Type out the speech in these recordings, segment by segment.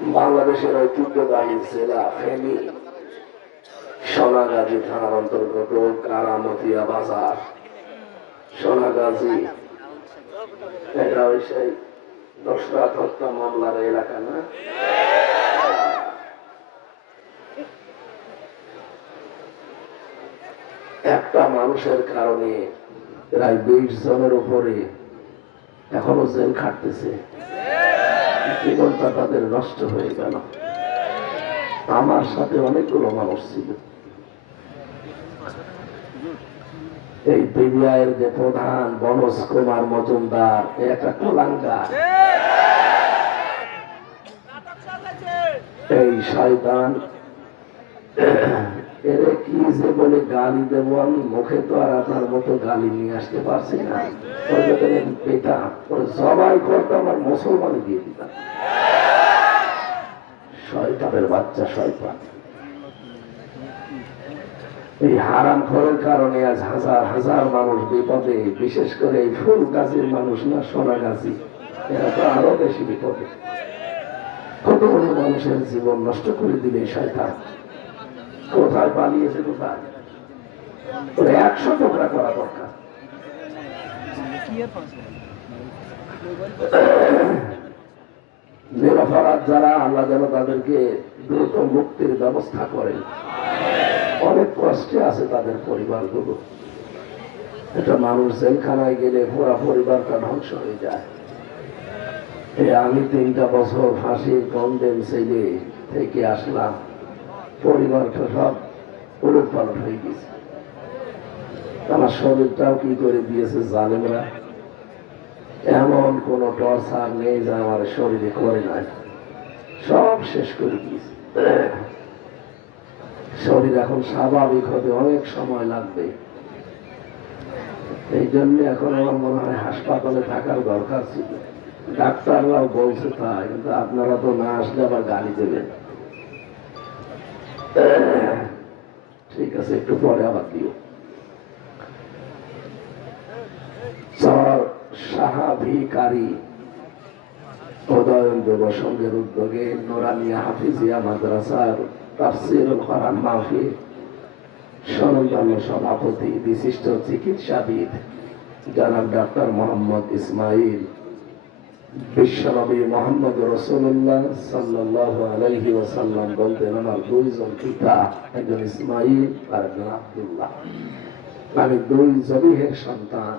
বাংলাদেশের ঐতিহ্যবাহী জেলা ফেনী সোনাগাজী থানার অন্তর্গত কারামতিয়া বাজার। সোনাগাজী এটা ওই সেই দশরাত হত্যা মামলার এলাকা না? একটা মানুষের কারণে প্রায় 20 জনের উপরে এখনো জেল খাটতেছে। জীবনটা তাদের নষ্ট হয়ে গেল। আমার সাথে অনেকগুলো মানুষ ছিল। এই বিবিআইয়ের যে প্রধান বনজ কুমার মজুমদার একটা কুলাঙ্গার, এই শয়তান এর কি যে বলে গালি দেবো আমি, মুখে তো আর আপনার মতো গালি নিয়ে আসতে পারছি না। পেতাম সবাই করতাম আর মুসলমান দিয়ে দিতাম। শয়তানের বাচ্চা শয়তান। এই হারাম খোরের কারণে আজ হাজার হাজার মানুষ বিপদে, বিশেষ করে এই ফুলগাজীর মানুষ না, সোনাগাজী, এরা তো আরো বেশি বিপদে। কত বড় মানুষের জীবন নষ্ট করে দিলে শয়তান। কোথায় পালিয়েছে, কোথায়? 100 টুকরা করা দরকার। নিরপরাধ যারা, আল্লাহ যেন তাদেরকে দ্রুত মুক্তির ব্যবস্থা করেন। অনেক কষ্টে আছে তাদের পরিবারগুলো। একটা মানুষ জেলখানায় গেলে পুরা পরিবারটা ধ্বংস হয়ে যায়। আমি 3টা বছর ফাঁসির কন্ডেম ছেলে থেকে আসলাম, পরিবারটা সব উলট পালট হয়ে গেছে। আমার শরীরটাও কি করে দিয়েছে জালেমরা। এমন কোন টর্চার নেই যা আমার শরীরে করে নাই, সব শেষ করে দিয়েছে। শরীর এখন স্বাভাবিক হতে অনেক সময় লাগবে। এই জন্য এখন আমার মনে হয় হাসপাতালে থাকার দরকার ছিল। ডাক্তাররাও বলছে তাই, কিন্তু আপনারা তো না আসলে আবার গালি দেবেন। ঠিক আছে, একটু পরে আবার দিও। সাহাভিকারী উদয়ন যুব সংঘের উদ্যোগে নোরানিয়া হাফিজিয়া মাদ্রাসার তাফসীরুল কোরআন মাহফিল স্বনামধন্য সভাপতি বিশিষ্ট চিকিৎসাবিদ জনাব ডক্টর মোহাম্মদ ইসমাইল, বিশ্বনবী মোহাম্মদ রাসূলুল্লাহ সাল্লাল্লাহু আলাইহি ওয়াসাল্লাম বলতেন, আমার 2 জন পিতা, একজন ইসমাইল আর একজন আব্দুল্লাহ। আমি 2 জবিহের সন্তান।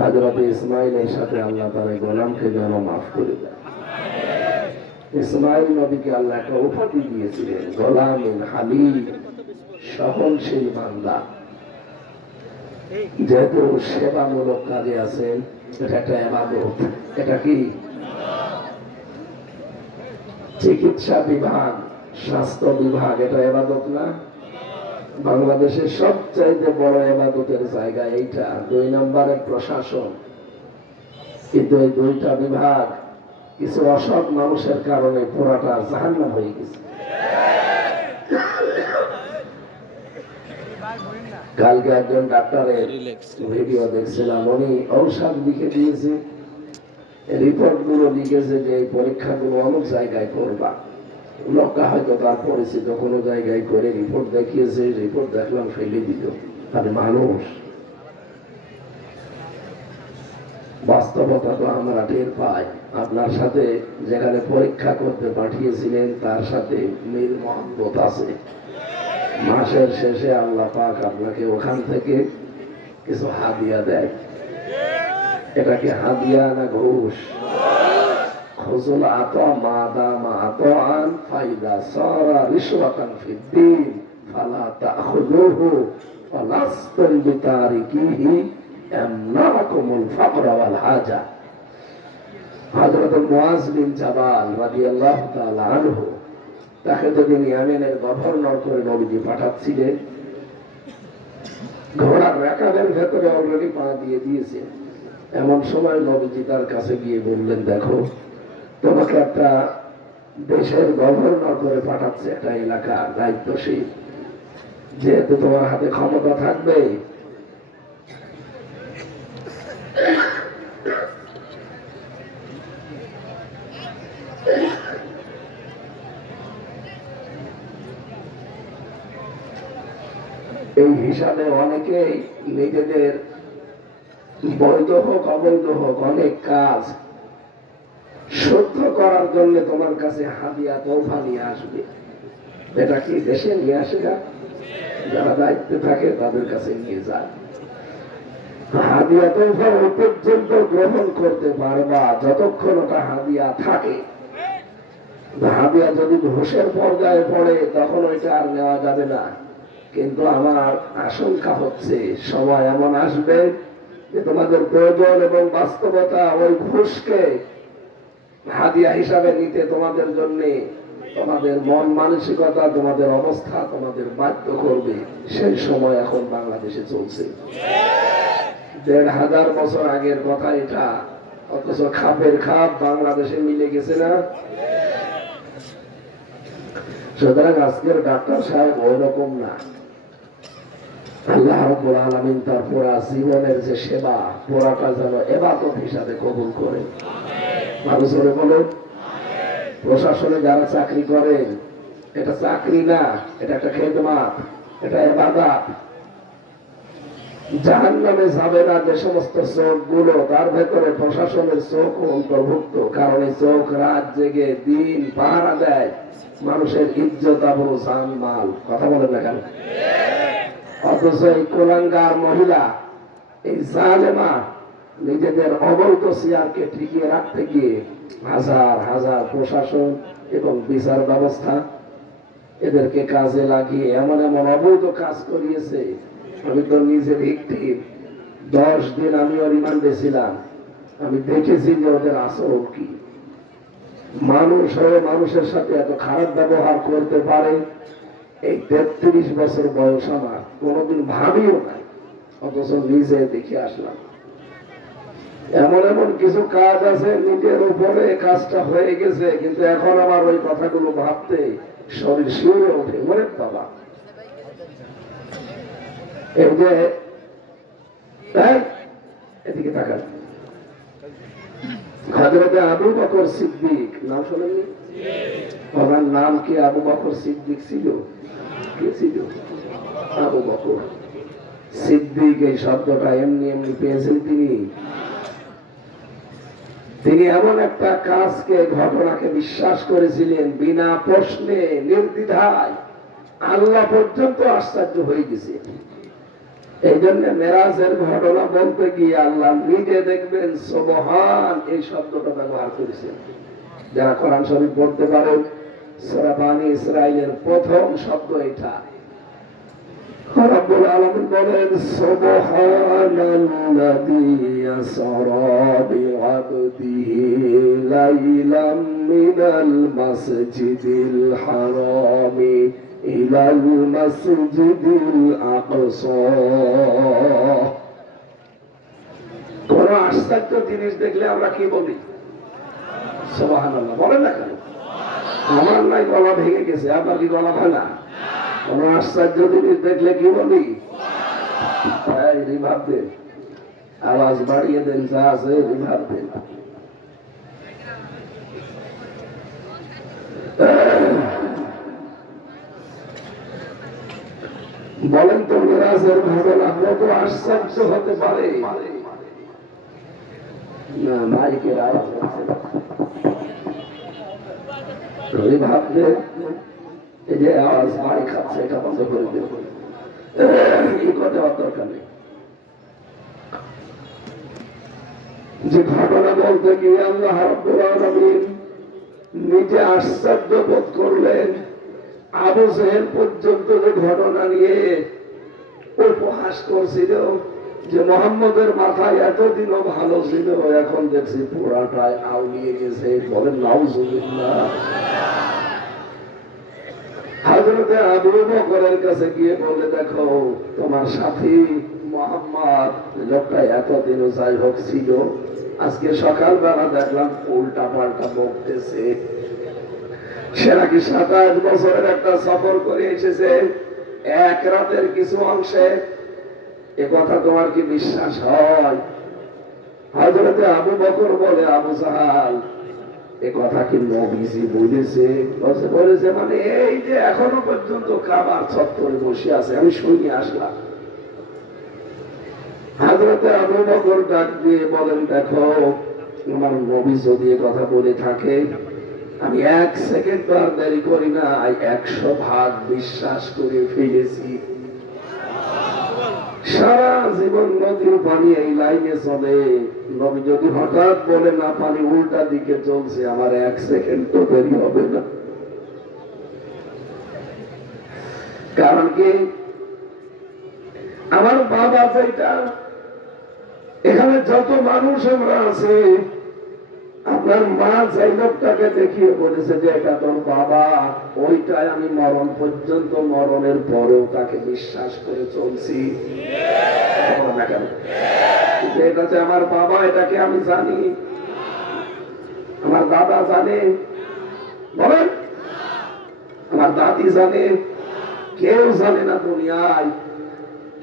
হযরত ইসমাইলের সাথে আল্লাহ তার গোলামকে যেন মাফ করে দেন। ইসমাইল নবীকে আল্লাহ একটা উপাধি দিয়েছিলেন, গোলামিন হালিম, সহনশীল বান্দা। যেহেতু সেবামূলক কাজে আছেন, এটা একটা ইবাদত। এটা কি? চিকিৎসা বিভাগ, স্বাস্থ্য বিভাগ, এটা ইবাদত না? বাংলাদেশের সবচাইতে বড় ইবাদতের জায়গা এইটা। 2 নম্বরের প্রশাসন। কিন্তু এই 2টা বিভাগ কিছু অসৎ মানুষের কারণে পুরাটা জাহান্নাম হয়ে গেছে। কালকে একজন ডাক্তারের ভিডিও দেখছিলাম, উনি ঔষধ লিখে দিয়েছে, রিপোর্ট গুলো লিখেছে যে এই পরীক্ষাগুলো অনেক জায়গায় করবা। লোকটা হয়তো তার পরিচিত কোনো জায়গায় করে রিপোর্ট দেখিয়েছে, রিপোর্ট দেখলাম ফেলে দিল। তাহলে মানুষ, বাস্তবতা তো আমরা টের পাই। আপনার সাথে যেখানে পরীক্ষা করতে পাঠিয়েছিলেন তার সাথে মিল মহব্বত আছে। মাসের শেষে আল্লাহ পাক আপনাকে ওখান থেকে কিছু হাদিয়া দেয়। এটা কি হাদিয়া না ঘুষ? খুযুল আতা মা দামা আতাআন ফাইদা সারা রিশওয়াতান ফিদ্দীন ফালা তাখুযুহু ফালাস্তুম বিতারিকিহি ইয়ামনাকুমুল ফাকরা ওয়াল হাজা। হযরত মুআজ বিন জাবাল রাদিয়াল্লাহু তাআলা আনহু, তাকে যদি ইয়ামেনের গভর্নর করে নবীজি পাঠাচ্ছিলেন, ঘোড়ার রেকাবের ভেতরে অলরেডি পা দিয়ে দিয়েছে। এমন সময় নবীজি তার কাছে গিয়ে বললেন, দেখো, তোমাকে একটা দেশের গভর্নর করে পাঠাচ্ছে, একটা এলাকার দায়িত্বশীল। যেহেতু তোমার হাতে ক্ষমতা থাকবে, এই হিসাবে অনেকেই নিজেদের বৈধ হোক অবৈধ হোক অনেক কাজ শুদ্ধ করার জন্য তোমার কাছে হাদিয়া তোফা নিয়ে আসবে। এটা কি দেশে নিয়ে আসে না? যারা দায়িত্বে থাকে তাদের কাছে নিয়ে যায়। হাদিয়া তোফা ওই পর্যন্ত গ্রহণ করতে পারবা যতক্ষণ ওটা হাদিয়া থাকে। হাদিয়া যদি ঘুষের পর্যায়ে পড়ে তখন ওইটা আর নেওয়া যাবে না। কিন্তু আমার আশঙ্কা হচ্ছে সময় এমন আসবে যে তোমাদের প্রয়োজন এবং বাস্তবতা ওই ঘুষকে হাদিয়া হিসাবে নিতে তোমাদের জন্য তোমাদের মন মানসিকতা, তোমাদের অবস্থা তোমাদের বাধ্য করবে। সেই সময় এখন বাংলাদেশে চলছে। ১,৫০০ বছর আগের কথা এটা, অথচ খাপের খাপ বাংলাদেশে মিলে গেছে না? সুতরাং আজকের ডাক্তার সাহেব ওই রকম না। আল্লাহ রাব্বুল আলামিন তার পুরা জীবনের যে সেবা পুরাটা যেন ইবাদত হিসাবে কবুল করে। মানুষের বলেন, প্রশাসনে যারা চাকরি করেন এটা চাকরি না, এটা একটা খেদমাত, এটা ইবাদত। জাহান্নামে যাবে না যে সমস্ত চোখ গুলো, তার ভেতরে প্রশাসনের চোখ অন্তর্ভুক্ত। কারণ এই চোখ রাত জেগে দিন পাহারা দেয় মানুষের ইজ্জত আবরু জান মাল। কথা বলেন না কেন? অথচ এই কুলাঙ্গার মহিলা, এই জালেমা নিজেদের অবৈধ চেয়ারকে টিকিয়ে রাখতে গিয়ে হাজার হাজার প্রশাসন এবং বিচার ব্যবস্থা এদেরকে কাজে লাগিয়ে এমন এমন অবৈধ কাজ করিয়েছে। আমি তো নিজের একটি 10 দিন আমিও রিমান্ডে ছিলাম। আমি দেখেছি যে ওদের আচরণ কি। মানুষ হয়ে মানুষের সাথে এত খারাপ ব্যবহার করতে পারে, এই 33 বছর বয়স আমার কোনোদিন ভাবিও নাই, অথচ নিজে দেখে আসলাম। এমন এমন কিছু কাজ আছে নিজের উপরে কাজটা হয়ে গেছে, কিন্তু এখন আমার ওই কথাগুলো ভাবতে শরীর শিউরে ওঠে। মনে বাবা, এই যে এদিকে তাকান, হযরত আবু বকর সিদ্দিক নাম শোনেননি? ওনার নাম কি আবু বকর সিদ্দিক ছিল? কি ছিল? আবু বকর সিদ্দিক এই শব্দটা এমনি এমনি পেয়েছেন তিনি এমন একটা কাজকে, ঘটনাকে বিশ্বাস করেছিলেন বিনা প্রশ্নে নির্দ্বিধায়। আল্লাহ পর্যন্ত আশ্চর্য হয়ে গেছে। এই জন্য মেরাজের ঘটনা বলতে গিয়ে আল্লাহ নিজে দেখবেন সুবহান এই শব্দটা ব্যবহার করেছেন। যারা কোরআন শরীফ পড়তে পারেন, সূরা বানী ইসরাঈলের প্রথম শব্দ এটা। রব্বুল আলামিন বলেন সুবহানাল্লাযী আসরা বিআবদিহি লাইলাম মিনাল মাসজিদিল হারামি ইলাল মাসজিদিল আকসা। কোন আশ্চর্য জিনিস দেখলে আমরা কি বলি? সুবহানাল্লাহ বলেন না কেন? আমার নাই গলা ভেঙে গেছে, আপনার কি গলা ভাঙা? কোন আশ্চর্য জিনিস দেখলে কি বলি? রিভাব দেন, আওয়াজ বাড়িয়ে দেন, যা আছে রিভাব দেন। বলেন তো মেরাজের ঘটনা কত আশ্চর্য হতে পারে? না, মাইকের আওয়াজ আছে, রিভাব দেন। এই যে আওয়াজ বাড়ি খাচ্ছে, এটা বন্ধ করে দেব। এই কথা দরকার নেই। যে ঘটনা বলতে গিয়ে আল্লাহ রাব্বুল আলামিন নিজে আশ্চর্য বোধ করলেন। আবু জেহেল পর্যন্ত যে ঘটনা নিয়ে উপহাস করছিল যে মুহাম্মদের মাথায় এতদিনও ভালো ছিল, এখন দেখছি পুরাটাই আউলিয়ে গেছে। বলেন নাউজুবিল্লাহ। হযরতে আবু বকরের কাছে গিয়ে বলে, দেখো তোমার সাথী মুহাম্মদ লোকটা এতদিনও যাই হোক ছিল, আজকে সকালবেলা দেখলাম উল্টা পাল্টা বকতেছে। সে নাকি 27 বছরের একটা সফর করে এসেছে এক রাতের কিছু অংশে। এ কথা তোমার কি বিশ্বাস হয়? হযরতে আবু বকর বলে, আবু জাহাল এ কথা কি নবীজি বলেছে? বলেছে মানে এই যে এখনো পর্যন্ত কাবার চত্বরে বসে আছে, আমি শুনে আসলাম। হযরতে আবু বকর ডাক দিয়ে বলেন, দেখো আমার নবী যদি এ কথা বলে থাকে, আমি 1 সেকেন্ড আর দেরি করি না, 100 ভাগ বিশ্বাস করে ফেলেছি। সারা জীবন নদীর পানি এই লাইনে চলে, নবী যদি হঠাৎ বলে না পানি উল্টা দিকে চলছে, আমার 1 সেকেন্ড তো দেরি হবে না। কারণ কি, আমার বাবা যেটা, এখানে যত মানুষ আমরা আছি, আপনার মা যে লোকটাকে দেখিয়ে বলেছে যে এটা তোর বাবা, ওইটাই আমি মরণ পর্যন্ত, মরণের পরেও তাকে বিশ্বাস করে চলছি। এটা যে আমার বাবা, এটাকে আমি জানি, আমার দাদা জানে, বলেন আমার দাদি জানে, কেউ জানে না দুনিয়ায়।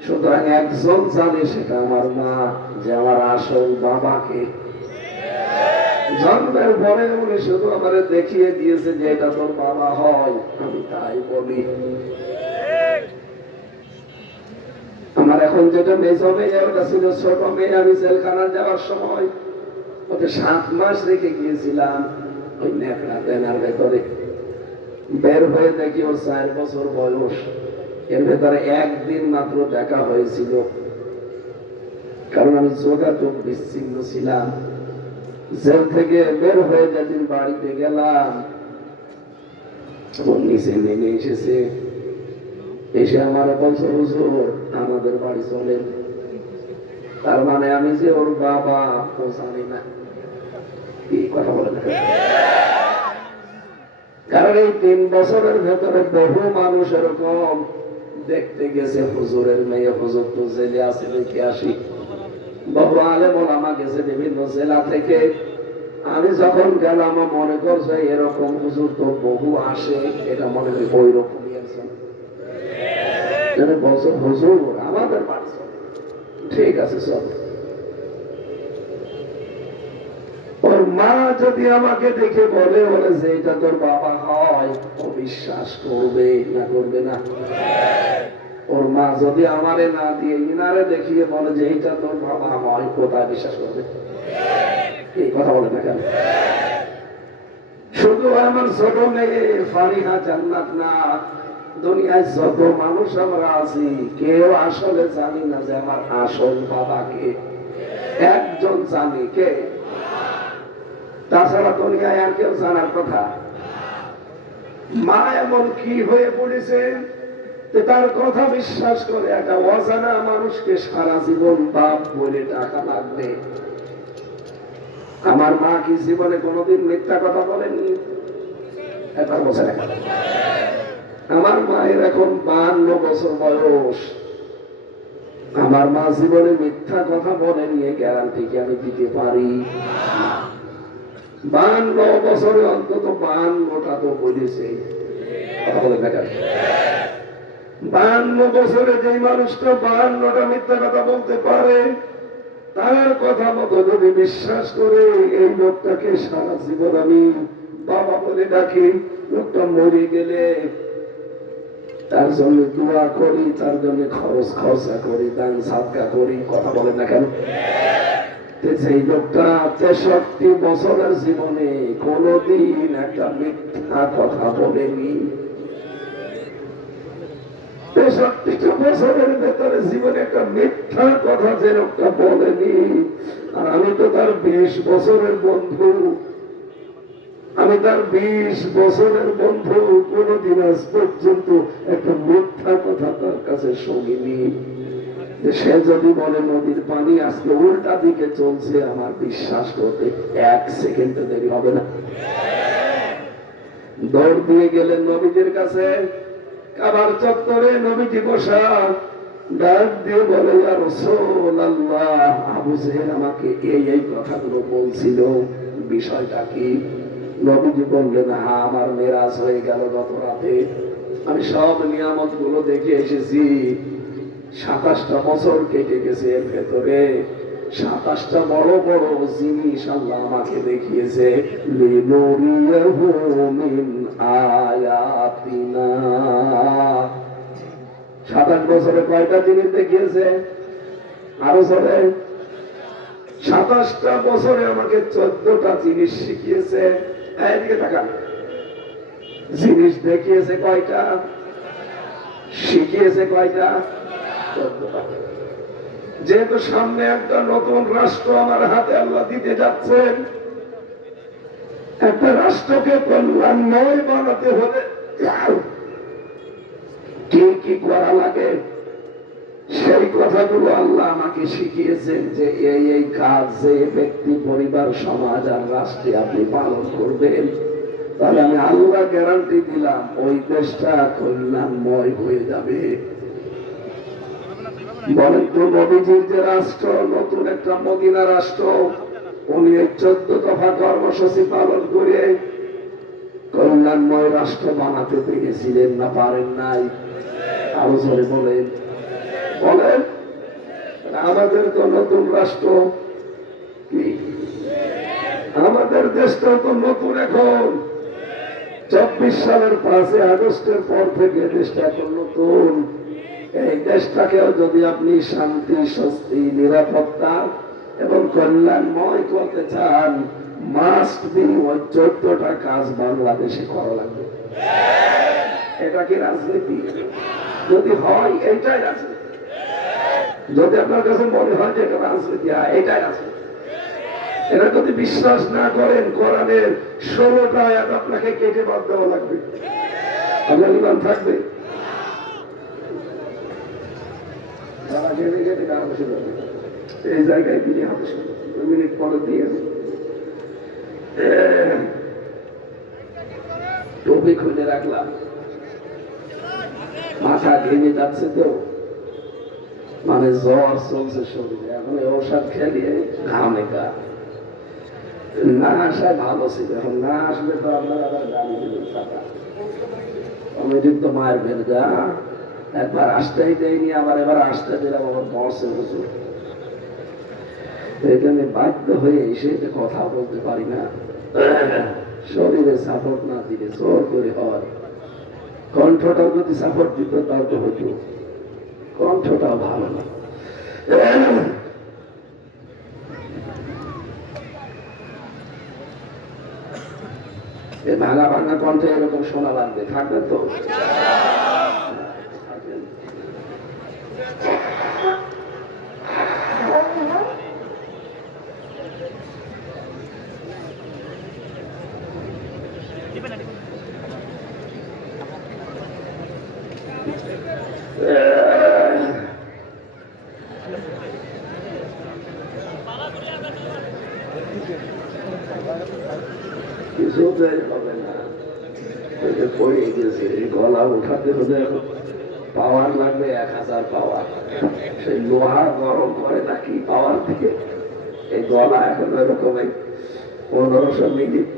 সুতরাং একজন জানে, সেটা আমার মা, যে আমার আসল বাবাকে। জন্মের পরে উনি শুধু আমার দেখিয়ে দিয়েছে যে এটা তোর বাবা হয়, আমি তাই বলি। আমার এখন যেটা মেজ মেয়ে, ওটা ছিল ছোট মেয়ে। আমি জেলখানা যাওয়ার সময় ওকে 7 মাস রেখে গিয়েছিলাম ওই নেকড়া দেনার ভেতরে। বের হয়ে দেখি ওর 4 বছর বয়স। এর ভেতরে একদিন মাত্র দেখা হয়েছিল, কারণ আমি যোগাযোগ বিচ্ছিন্ন ছিলাম। জেল থেকে বের হয়ে যেদিন বাড়িতে গেলাম, ওর নিচে নেমে এসেছে, এসে আমার বলছে, হুজুর আমাদের বাড়ি চলেন। তার মানে আমি যে ওর বাবা ও জানি না। এই কথা বলে না, কারণ এই 3 বছরের ভেতরে বহু মানুষ এরকম দেখতে গেছে হুজুরের মেয়ে, হুজুর তো জেলে আছে, দেখে আসি। বহু আলেম ওলামা গেছে বিভিন্ন জেলা থেকে। আমি যখন গেলাম মনে করছে এরকম হুজুর তো বহু আসে, এটা মনে করি ওই রকমই একজন বলছে, হুজুর আমাদের বাড়ি চলে। ঠিক আছে সব। ওর মা যদি আমাকে দেখে বলে যে এটা তোর বাবা হয়, ও বিশ্বাস করবে না করবে না? ওর মা যদি আমারে না দিয়ে ইনারে দেখিয়ে বলে যে এটা তোর বাবা হয়, কোথায় বিশ্বাস করবে? এই কথা বলে না কেন? শুধু আমার ছোট মেয়ে ফারিহা জান্নাত না, দুনিয়ায় যত মানুষ আমরা আছি, কেউ আসলে জানি না যে আমার আসল বাবাকে। একজন জানি, কে? তাছাড়া দুনিয়ায় আর কেউ জানার কথা। মা এমন কি হয়ে পড়েছে তার কথা বিশ্বাস করে একটা অজানা মানুষকে সারা জীবন বাপ বলে টাকা লাগবে। আমার মা কি জীবনে কোনোদিন মিথ্যা কথা বলেনি? একবার বলছে না। আমার মায়ের এখন 52 বছর বয়স। আমার মা জীবনে মিথ্যা কথা বলেনি, এই গ্যারান্টি কি আমি দিতে পারি? 52 বছরে অন্তত 52টা তো বলেছে। কথা বলে দেখা 52 বছরে যে মানুষটা 52টা মিথ্যা কথা বলতে পারে, তার কথা মতো যদি বিশ্বাস করে এই লোকটাকে সারা জীবন আমি বাবা বলে ডাকি, লোকটা মরে গেলে তার জন্য দোয়া করি, তার জন্য খরচ খরচা করি, দান সাদকা করি। কথা বলেন না কেন? সেই লোকটা 63 বছরের জীবনে কোনদিন একটা মিথ্যা কথা বলেনি। 63 বছরের ভেতরে জীবনে একটা মিথ্যা কথা যে লোকটা বলেনি। আর আমি তো তার 20 বছরের বন্ধু, আমি তার 20 বছরের বন্ধু, কোনদিন আজ পর্যন্ত একটা মিথ্যা কথা তার কাছে শুনিনি। সে যদি বলে নদীর পানি আজকে উল্টা দিকে চলছে, আমার বিশ্বাস করতে 1 সেকেন্ড দেরি হবে না। দৌড় দিয়ে গেলেন নবীজির কাছে। কাবার চত্বরে নবীজি বসা, ডাক দিয়ে বলে, ইয়া রাসূলুল্লাহ, আবু জেহেল আমাকে এই কথাগুলো বলছিল, বিষয়টা কি? নবীজি বললেন, হ্যাঁ আমার মেরাজ হয়ে গেল গত রাতে, আমি সব নিয়ামত গুলো দেখে এসেছি। 27টা বছর কেটে গেছে, এর ভেতরে 27টা বড় বড় জিনিস আল্লাহ আমাকে দেখিয়েছে, লিনুরিয়াহু মিন আয়াতিনা। 27 বছরে কয়টা জিনিস দেখিয়েছে? আরো চলে 27টা বছরে আমাকে 14টা জিনিস শিখিয়েছে। এদিকে তাকান, জিনিস দেখিয়েছে কয়টা, শিখিয়েছে কয়টা? 14টা। যেহেতু সামনে একটা নতুন রাষ্ট্র আমার হাতে আল্লাহ দিতে যাচ্ছেন, একটা রাষ্ট্রকে কল্যাণময় বানাতে হলে কি কি করা লাগে সেই কথাগুলো আল্লাহ আমাকে শিখিয়েছেন, যে এই এই কাজ যে ব্যক্তি, পরিবার, সমাজ আর রাষ্ট্রে আপনি পালন করবেন, তাহলে আমি আল্লাহ গ্যারান্টি দিলাম ওই দেশটা কল্যাণময় হয়ে যাবে। বলেন তো, নবীজির যে রাষ্ট্র, নতুন একটা মদিনা রাষ্ট্র, উনি 14 দফা কর্মসূচি পালন করে কল্যাণময় রাষ্ট্র বানাতে পেরেছিলেন না পারেন নাই? আরো জোরে বলেন, বলেন। আমাদের তো নতুন রাষ্ট্র কি, আমাদের দেশটা তো নতুন। এখন 24 সালের 5 আগস্টের পর থেকে দেশটা এখন নতুন। এই দেশটাকেও যদি আপনি শান্তি, স্বস্তি, নিরাপত্তা এবং কল্যাণময় করতে চান, মাস্ট বি ওই 14টা কাজ বাংলাদেশে করা লাগবে। এটা কি রাজনীতি? যদি হয় এইটাই রাজনীতি। যদি আপনার কাছে মনে হয় যে এটা রাজনীতি, এটাই রাজনীতি। এটা যদি বিশ্বাস না করেন, কোরআনের 16টা আয়াত আপনাকে কেটে বাদ দেওয়া লাগবে। আপনার ইমান থাকবে? এই জায়গায় তিনি হাতে 2 মিনিট পরে দিয়ে টুপি খুলে রাখলাম, মাথা ঘেমে যাচ্ছে তো, মানে জ্বর চলছে শরীরে। এখন ঔষধ খেলিয়ে ঘামে গা। না আসায় ভালো ছিল, এখন না আসলে তো আপনার আবার গালি দিলেন টাকা কমিটির তো মারবেন গা। একবার আসতেই দেয়নি, আবার এবার আসতে দিলাম, আমার মরছে হুজুর। এখানে বাধ্য হয়ে এসে কথা বলতে পারি না। শরীরে সাপোর্ট না দিলে জোর করে হয়। কণ্ঠটাও যদি সাপোর্ট দিত তাও তো হতো, কণ্ঠটাও ভালো না। এই ভাঙা ভাঙা কণ্ঠে এরকম শোনা লাগবে, থাকবে তো? কিছুতেই হবে না, পড়ে গেছে। গলা উঠাতে হলে পাওয়ার লাগবে 1000 পাওয়ার। সেই লোহা গরম করে নাকি পাওয়ার দিয়ে এই গলা এখন এরকম 1500 মিনিট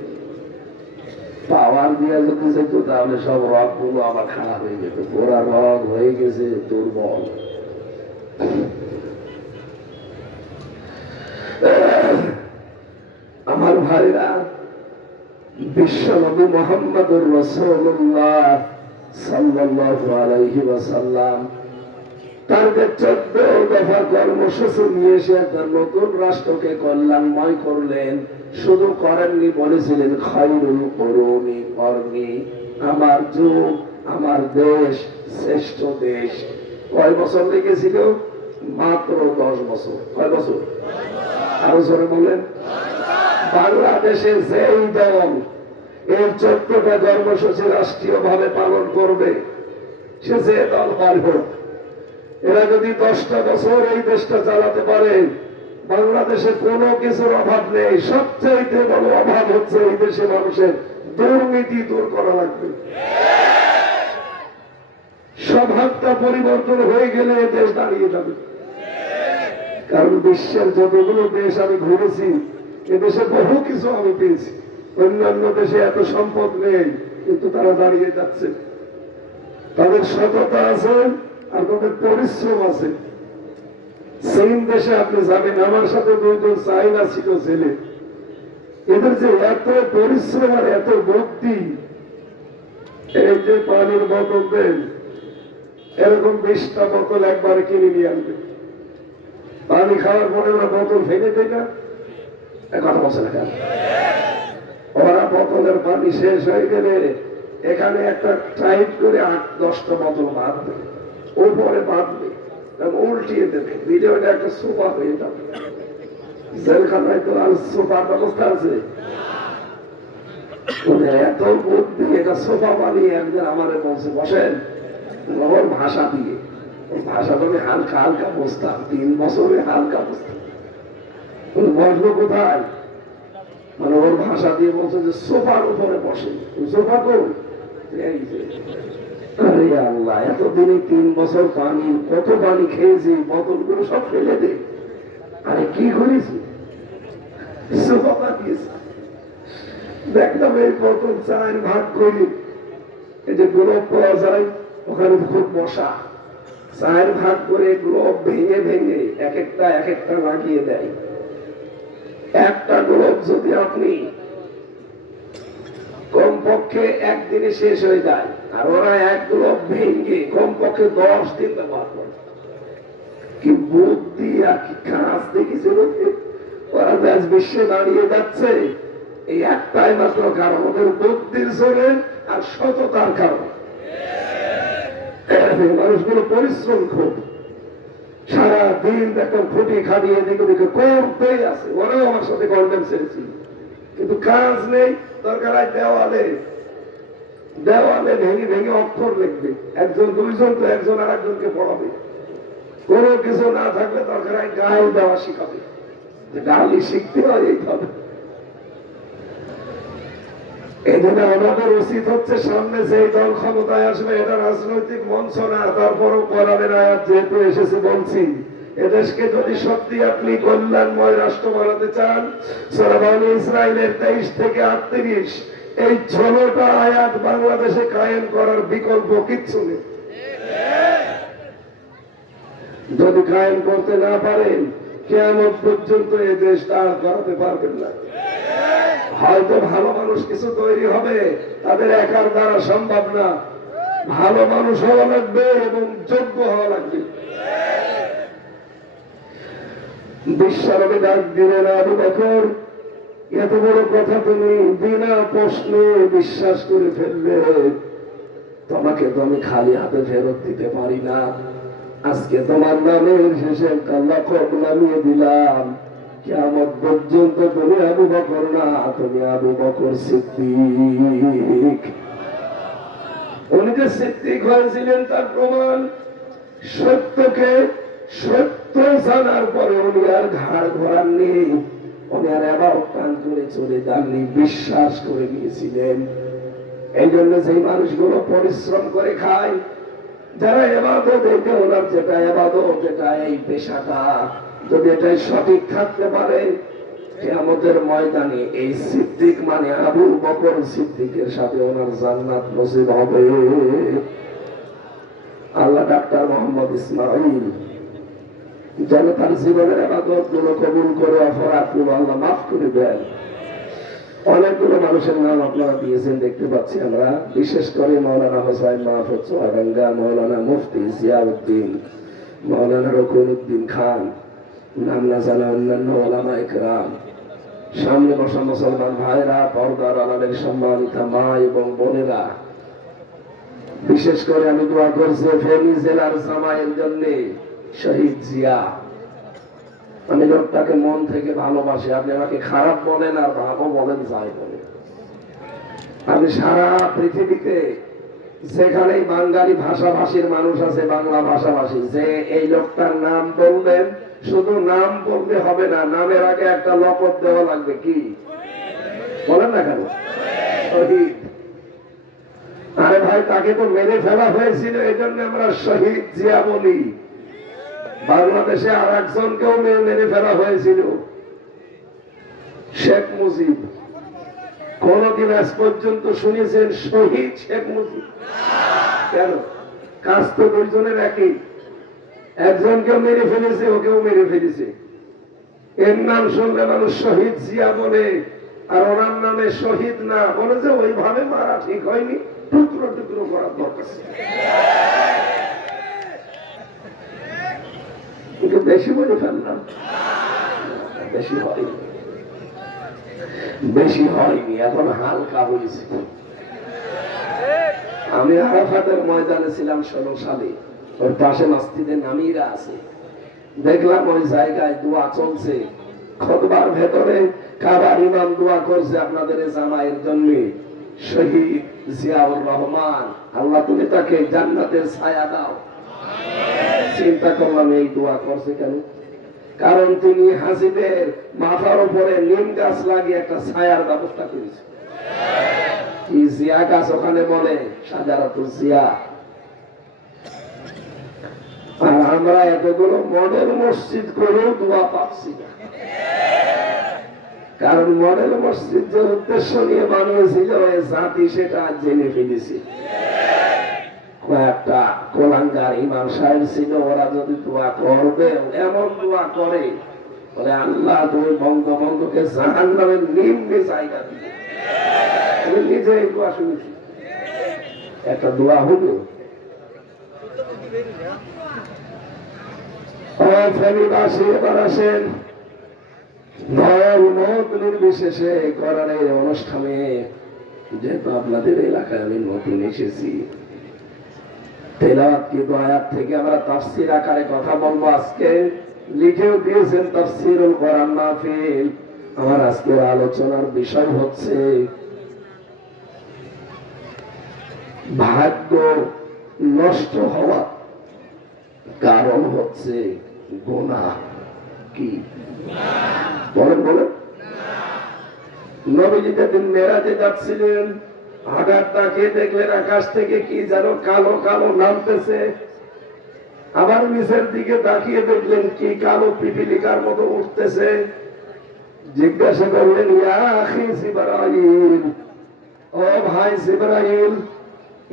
পাওয়ার দিয়ে যদি যেত, তাহলে সব রগ গুলো আবার খারাপ হয়ে যেত। গোড়া রগ হয়ে গেছে দুর্বল। আমার ভাইরা, বিশ্বনবী মুহাম্মদুর রাসূলুল্লাহ সাল্লাল্লাহু আলাইহি ওয়াসাল্লাম তার যে 14 দফা কর্মসূচি নিয়ে এসে একটা নতুন রাষ্ট্রকে কল্যাণময় করলেন। শুধু করেননি, বলেছিলেন খায়রুল কুরুনি করনি, আমার যুগ, আমার দেশ শ্রেষ্ঠ দেশ। কয় বছর লেগেছিল? মাত্র 10 বছর। কয় বছর? আরো জোরে বলেন। বাংলাদেশে যেই দল এই 14টা কর্মসূচি রাষ্ট্রীয় ভাবে পালন করবে, সে যে দল হয় হোক, এরা যদি 10টা বছর এই দেশটা চালাতে পারে, বাংলাদেশে কোনো কিছুর অভাব নেই। সবচাইতে বড় অভাব হচ্ছে এই দেশে মানুষের দুর্নীতি দূর করা লাগবে। স্বভাবটা পরিবর্তন হয়ে গেলে এই দেশ দাঁড়িয়ে যাবে। কারণ বিশ্বের যতগুলো দেশ আমি ঘুরেছি, এদেশে বহু কিছু আমি পেয়েছি। অন্যান্য দেশে এত সম্পদ নেই, কিন্তু তারা দাঁড়িয়ে যাচ্ছে। তাদের সততা আছে আর তাদের পরিশ্রম আছে। চীন দেশে আপনি যাবেন, আমার সাথে দুইজন চাইনা ছিল ছেলে, এদের যে এত পরিশ্রম আর এত বুদ্ধি, এই যে পানির বোতল দেন, এরকম 20টা বোতল একবারে কিনে নিয়ে আনবে। পানি খাওয়ার পরে ওরা বোতল ফেলে দেয় না, কথা বলছে না কেন? ওরা বোতলের পানি শেষ হয়ে গেলে এখানে একটা টাইট করে 8-10টা বোতল বাঁধবে, ওপরে বাঁধবে, উল্টিয়ে দেবে, দিলে ওটা একটা সোফা হয়ে যাবে। জেলখানায় তো আর সোফার ব্যবস্থা আছে? ওদের এত বুদ্ধি, এটা সোফা বানিয়ে একদিন আমাদের বলছে বসেন, ওর ভাষা দিয়ে, ওর ভাষা তো আমি হালকা হালকা বুঝতাম, 3 বছরে হালকা বুঝতাম। বসবো কোথায়, মানে ওর ভাষা দিয়ে বলছে যে সোফার উপরে বসে। সোফা তো এই যে, আরে আল্লাহ, এতদিনে 3 বছর পানি, কত পানি খেয়েছি, বোতলগুলো সব ফেলে দে। আরে কি করেছি, সোফা বানিয়েছি। দেখলাম এই বোতল 4 ভাগ করি, এই যে গ্লোব পাওয়া যায় ওখানে খুব মশা, 4 ভাগ করে গ্লোব ভেঙে ভেঙে এক একটা লাগিয়ে দেয়। একটা গ্লোব যদি আপনি কমপক্ষে একদিনে শেষ হয়ে যায়, আর ওরা এক গ্লোব ভেঙে কমপক্ষে 10 দিন ব্যবহার করে। কি বুদ্ধি আর কি কাজ দেখেছিল! ওরা দেশ বিশ্বে দাঁড়িয়ে যাচ্ছে এই একটাই মাত্র কারণ, ওদের বুদ্ধির জোরে আর সততার কারণ। মানুষগুলো পরিশ্রম খুব, সারা দিন দেখতাম খুঁটি খাটিয়ে এদিকে ওদিকে করতেই আছে। ওরাও আমার সাথে কন্ডেম ছেড়েছিল, কিন্তু কাজ নেই। দরকার হয় দেওয়ালে দেওয়ালে ভেঙে ভেঙে অক্ষর লিখবে, একজন দুইজন তো একজন আর একজনকে পড়াবে। কোনো কিছু না থাকলে দরকার হয় গাল দেওয়া শিখাবে, গালি শিখতে হয় এইভাবে। এই জন্য আমাদের উচিত হচ্ছে, সামনে যে দল ক্ষমতায় আসবে, এটা রাজনৈতিক মঞ্চ না, তারপরও কোরআনের আয়াত যেহেতু এসেছে বলছি, এদেশকে যদি সত্যি আপনি কল্যাণময় রাষ্ট্র বানাতে চান, সূরা বনী ইসরাঈলের 23 থেকে 38 এই 16টা আয়াত বাংলাদেশে কায়েম করার বিকল্প কিচ্ছু নেই। যদি কায়েম করতে না পারেন, কিয়ামত পর্যন্ত এই দেশ দাঁড় করাতে পারবেন না। হয়তো ভালো মানুষ কিছু তৈরি হবে, তাদের একার দ্বারা সম্ভব না। ভালো মানুষ হওয়া লাগবে এবং যোগ্য হওয়া লাগবে। বিশ্বনবী ডাক দিলেন, আবু বকর, এত বড় কথা তুমি বিনা প্রশ্নে বিশ্বাস করে ফেললে, তোমাকে তো আমি খালি হাতে ফেরত দিতে পারি না। আজকে তোমার নামের শেষে একটা লকব নামিয়ে দিলাম, কিয়ামত পর্যন্ত তুমি আবু বকর না, তুমি আবু বকর সিদ্দিক। উনি যে সিদ্দিক হয়েছিলেন তার প্রমাণ, সত্যকে সত্য জানার পরে উনি আর ঘাড় ঘোরাননি, উনি আর এবার টান করে চলে যাননি, বিশ্বাস করে নিয়েছিলেন। এই জন্য সেই মানুষগুলো পরিশ্রম করে খায়, যারা এবাদত, এটা ওনার যেটা এবাদত, যেটা এই পেশাটা, যদি এটাই সঠিক থাকতে পারে, কিয়ামতের ময়দানে এই সিদ্দিক মানে আবু বকর সিদ্দিকের সাথে ওনার জান্নাত নসিব হবে। আল্লাহ ডাক্তার মোহাম্মদ ইসমাইল যেন তার জীবনের ইবাদত গুলো কবুল করে, অপরাধ গুলো আল্লাহ মাফ করে দেন। অনেকগুলো মানুষের নাম আপনারা দিয়েছেন, দেখতে পাচ্ছি আমরা। বিশেষ করে মাওলানা হোসাইন মাহফুজ চুয়াডাঙ্গা, মাওলানা মুফতি জিয়াউদ্দিন, মাওলানা রকুনউদ্দিন খান, নাম না জানা অন্যান্য ওলামা ইকরাম, সামনে বসা মুসলমান ভাইরা, পর্দার আড়ালের সম্মানিতা মা এবং বোনেরা, বিশেষ করে আমি দোয়া করছি ফেনী জেলার জামাইয়ের জন্য, শহীদ জিয়া। আমি লোকটাকে মন থেকে ভালোবাসি। আপনি আমাকে খারাপ বলেন আর ভালো বলেন, যাই বলেন, আমি সারা পৃথিবীতে যেখানেই বাঙালি ভাষাভাষীর মানুষ আছে, বাংলা ভাষাভাষী, যে এই লোকটার নাম বলবেন, শুধু নাম বলতে হবে না, নামের আগে একটা লকব দেওয়া লাগবে। কি বলেন না কেন? শহীদ। আরে ভাই, তাকে তো মেরে ফেলা হয়েছিল, এই জন্য আমরা শহীদ জিয়া বলি। বাংলাদেশে আর একজনকেও মেরে ফেলা হয়েছিল, শেখ মুজিব। কোনদিন আজ পর্যন্ত শুনেছেন শহীদ শেখ মুজিব? কেন? কাজ তো দুইজনের একই। একজনকে মেরে ফেলেছে, ওকেও মেরে ফেলেছে। এর নাম শুনলে মানুষ শহীদ জিয়া বলে, আর ওনার নামে শহীদ না বলে যে ওইভাবে মারা ঠিক হয়নি, টুকরো টুকরো করার দরকার। একটু বেশি বলে ফেললাম, বেশি হয়নি, বেশি হয়নি, এখন হালকা হয়েছে। আমি আরাফাতের ময়দানে ছিলাম 16 সালে, ওর পাশে মসজিদে নামিরা আছে, দেখলাম ওই জায়গায় দোয়া চলছে। খুতবার ভেতরে কাবার ইমাম দোয়া করছে আপনাদের জামাইয়ের জন্য, শহীদ জিয়াউর রহমান, আল্লাহ তুমি তাকে জান্নাতের ছায়া দাও। চিন্তা করলাম এই দোয়া করছে কেন? কারণ তিনি হাজিদের মাথার উপরে নিম গাছ লাগিয়ে একটা ছায়ার ব্যবস্থা করেছে। কি জিয়া গাছ ওখানে বলে, সাজারাতুল জিয়া। আর আমরা এতগুলো মডেল মসজিদ করেও দোয়া পাচ্ছি না, কারণ মডেল মসজিদ যে উদ্দেশ্য নিয়ে বানিয়েছিল এই জাতি সেটা জেনে ফেলেছি। কয়েকটা কোলাঙ্গার ইমাম সাহেব ছিল, ওরা যদি দোয়া করবে, এমন দোয়া করে বলে আল্লাহ তুমি বঙ্গবন্ধুকে জাহান্নামের নিম্নে জায়গা দিবে। আমি নিজে এই দোয়া শুনেছি, একটা দোয়া হলো। ফেনীবাসী এবার আসেন, দল মত নির্বিশেষে করার এই অনুষ্ঠানে, যেহেতু আপনাদের এলাকায় আমি নতুন এসেছি, তেলাওয়াত কি আয়াত থেকে আমরা তাফসীর আকারে কথা বলবো। আজকে লিখেও দিয়েছেন তাফসীরুল কোরআন মাহফিল। আমার আজকের আলোচনার বিষয় হচ্ছে ভাগ্য নষ্ট হওয়া কারণ হচ্ছে গুনাহ। কি বলেন বলেন? নবীজি যেদিন মেরাজে যাচ্ছিলেন, হঠাৎ তাকিয়ে দেখলেন আকাশ থেকে কি যেন কালো কালো নামতেছে। আবার নিচের দিকে তাকিয়ে দেখলেন কি কালো পিপিলিকার মতো উঠতেছে। জিজ্ঞাসা করলেন, ইয়া আখি জিবরাইল, ও ভাই জিবরাইল,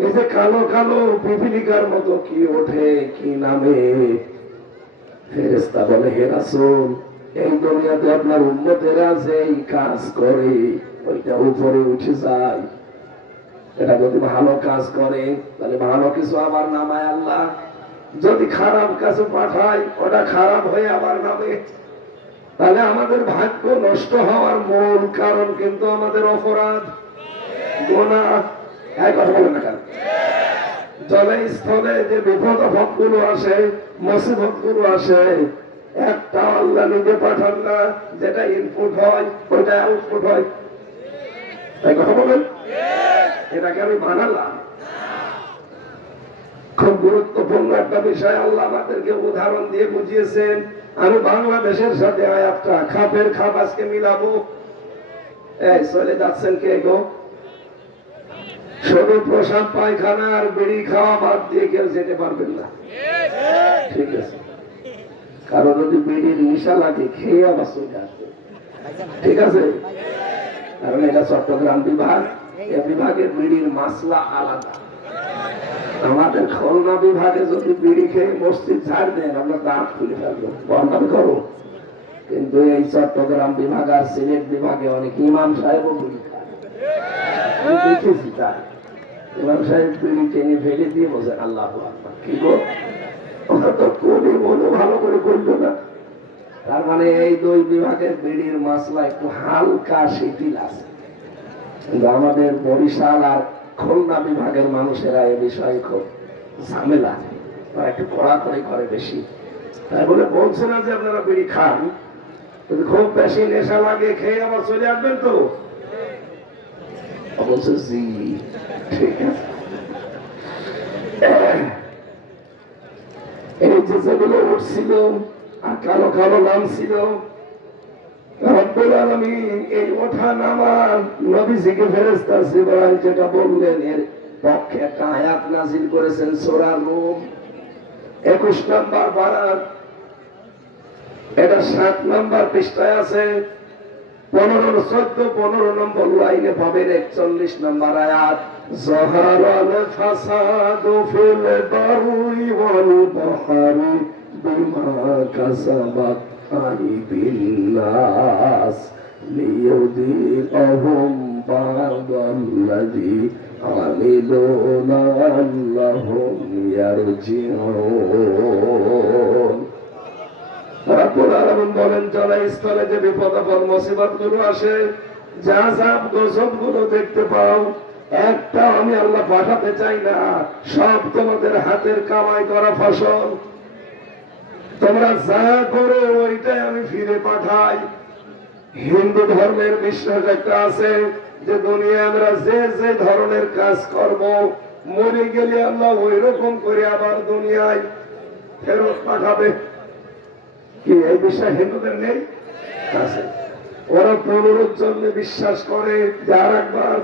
এই যে কালো কালো পিপিলিকার মতো কি ওঠে, কি নামে? ফেরেশতা বলে, হে রাসূল, এই দুনিয়াতে আপনার উম্মতেরা যে এই কাজ করে ওইটা উপরে উঠে যায়। এটা যদি ভালো কাজ করে তাহলে ভালো কিছু আবার নামায় আল্লাহ, যদি খারাপ কাজে পাঠায় ওটা খারাপ হয়ে আবার নামে। তাহলে আমাদের ভাগ্য নষ্ট হওয়ার মূল কারণ কিন্তু আমাদের অপরাধ, গুনাহ। এক কথা বলেন না কেন? জলে স্থলে যে বিপদ আপদ গুলো আসে, মুসিবত গুলো আসে, একটা আল্লাহ নিজে পাঠান না, যেটা ইনপুট হয় ওইটা আউটপুট হয়। তাই কথা বলেন, এটাকে আমি বানালাম। খুব গুরুত্বপূর্ণ একটা বিষয় আল্লাহ আমাদেরকে উদাহরণ দিয়ে বুঝিয়েছেন। আমি বাংলাদেশের সাথে আয়াতটা খাপের খাপ আজকে মিলাবো। এই চলে যাচ্ছেন কে গো? শুধু প্রসাদ পায়খানা আর বিড়ি খাওয়া বাদ দিয়ে কেউ যেতে পারবেন না, ঠিক আছে? কারণ যদি বিড়ির নিশা লাগে খেয়ে আবার চলে আসবে, ঠিক আছে? কারণ এটা চট্টগ্রাম বিভাগ, এই বিভাগের বিড়ির মাসলা আলাদা। আমাদের খুলনা বিভাগে যদি বিড়ি খেয়ে মসজিদ ছাড় দেন আমরা দাঁত খুলে ফেলবো, বন্ধ করো। কিন্তু এই চট্টগ্রাম বিভাগ আর সিলেট বিভাগে অনেক ইমাম সাহেবও বিড়ি খায়, আমি দেখেছি। তাই ইমাম সাহেব বিড়ি টেনে ফেলে দিয়ে বলছে আল্লাহু আকবার। কি গো, ওরা তো কোনি মনে ভালো করে করলো না। তার মানে এই দুই বিভাগের বিড়ির মাসলা একটু হালকা শিথিল আছে, কিন্তু আমাদের বরিশাল আর খুলনা বিভাগের মানুষেরা এই বিষয়ে খুব ঝামেলা, একটু কড়াকড়ি করে বেশি। তাই বলে বলছে না যে আপনারা বিড়ি খান, যদি খুব বেশি নেশা লাগে খেয়ে আবার চলে আসবেন তো। বলছে জি ঠিক আছে। এই যে যেগুলো উঠছিল আর কালো কালো নাম ছিল, রব্বুল আলামিন এই ওঠা নামা নবীজিকে ফেরেশতা জিবরাইল যেটা বললেন এর পক্ষে একটা আয়াত নাযিল করেছেন সূরা রূম 21 নম্বর পারা, এটা 7 নম্বর পৃষ্ঠায় আছে। 15 নম্বর লাইনে পাবেন 41 নম্বর আয়াত। যাহারাল ফাসাদু ফিল বাররি ওয়াল বাহরি বিমা কাসাবাত আইদিন নাস লিইউযিকাহুম বা'দাল্লাযী আমিলু লাআল্লাহুম ইয়ারজিউন। রাব্বুল আলামিন বলেন, জনস্থলে যে বিপদ আপদ মুসিবত গুলো আসে, যা আযাব গজব গুলো দেখতে পাও, একটা আমি আল্লাহ পাঠাতে চাই না, সব তোমাদের হাতের কামাই করা ফসল। তোমরা যা করো ওইটাই আমি ফিরে পাঠাই। হিন্দু ধর্মের বিশ্বাস একটা আছে যে দুনিয়ায় আমরা যে যে ধরনের কাজ করব, মরে গেলে আল্লাহ ওই রকম করে আবার দুনিয়ায় ফেরত পাঠাবে। কি এই বিশ্বাস হিন্দুদের নেই? আছে। ওরা পুনরুজ্জন্মে বিশ্বাস করে যে আর একবার,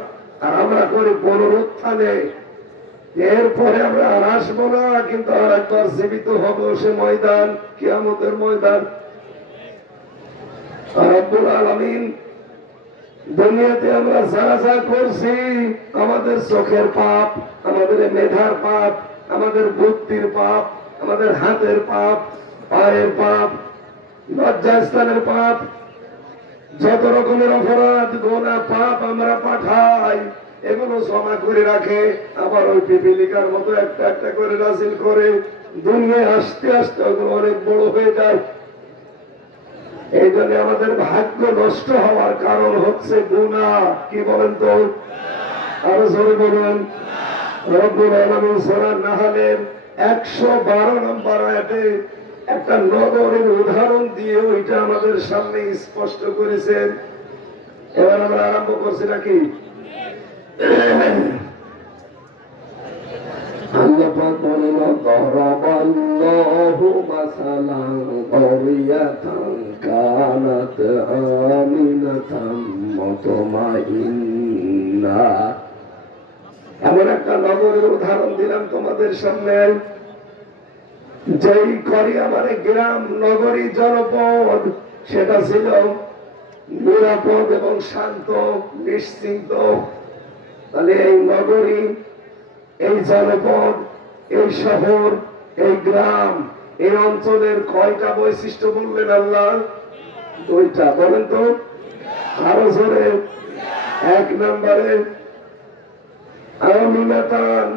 আর আমরা করি পুনরুত্থানে। এরপরে আমরা আর আসবো না, কিন্তু আর একবার জীবিত হব সে ময়দান, কিয়ামতের ময়দান। রব্বুল আলামিন দুনিয়াতে আমরা যা যা করছি, আমাদের চোখের পাপ, আমাদের মেধার পাপ, আমাদের বুদ্ধির পাপ, আমাদের হাতের পাপ, পায়ের পাপ, লজ্জাস্থানের পাপ, যত রকমের অপরাধ গোনা পাপ আমরা পাঠাই, এগুলো জমা করে রাখে, আবার ওই পিপিলিকার মতো একটা একটা করে নাজিল করে। দুনিয়ায় আসতে আসতে ওগুলো অনেক বড় হয়ে যায়। এই জন্য আমাদের ভাগ্য নষ্ট হওয়ার কারণ হচ্ছে গুনাহ। কি বলেন তো? আরো জোরে বলুন। রব্বুল আলামিন সূরা নাহলের 112 নম্বর আয়াতে একটা নগরের উদাহরণ দিয়ে ওইটা আমাদের সামনে স্পষ্ট করেছেন। এবার আমরা আরম্ভ করছি নাকি? আল্লাহ পাক বলেন, দরাবাল্লাহু মাসালান ক্বরিয়াতান কানাত আমিনাতান মুতমাইন্না। এমন একটা নগরের উদাহরণ দিলাম তোমাদের সামনে, যেই করিয়া মানে গ্রাম, নগরী, জনপদ, সেটা ছিল নিরাপদ এবং শান্ত, নিশ্চিন্ত। তাহলে এই নগরী, এই জনপদ, এই শহর, এই গ্রাম, এই অঞ্চলের কয়টা বৈশিষ্ট্য বললেন আল্লাহ? দুইটা। বলেন তো আরো জোরে। এক নম্বরে আমিনাতান,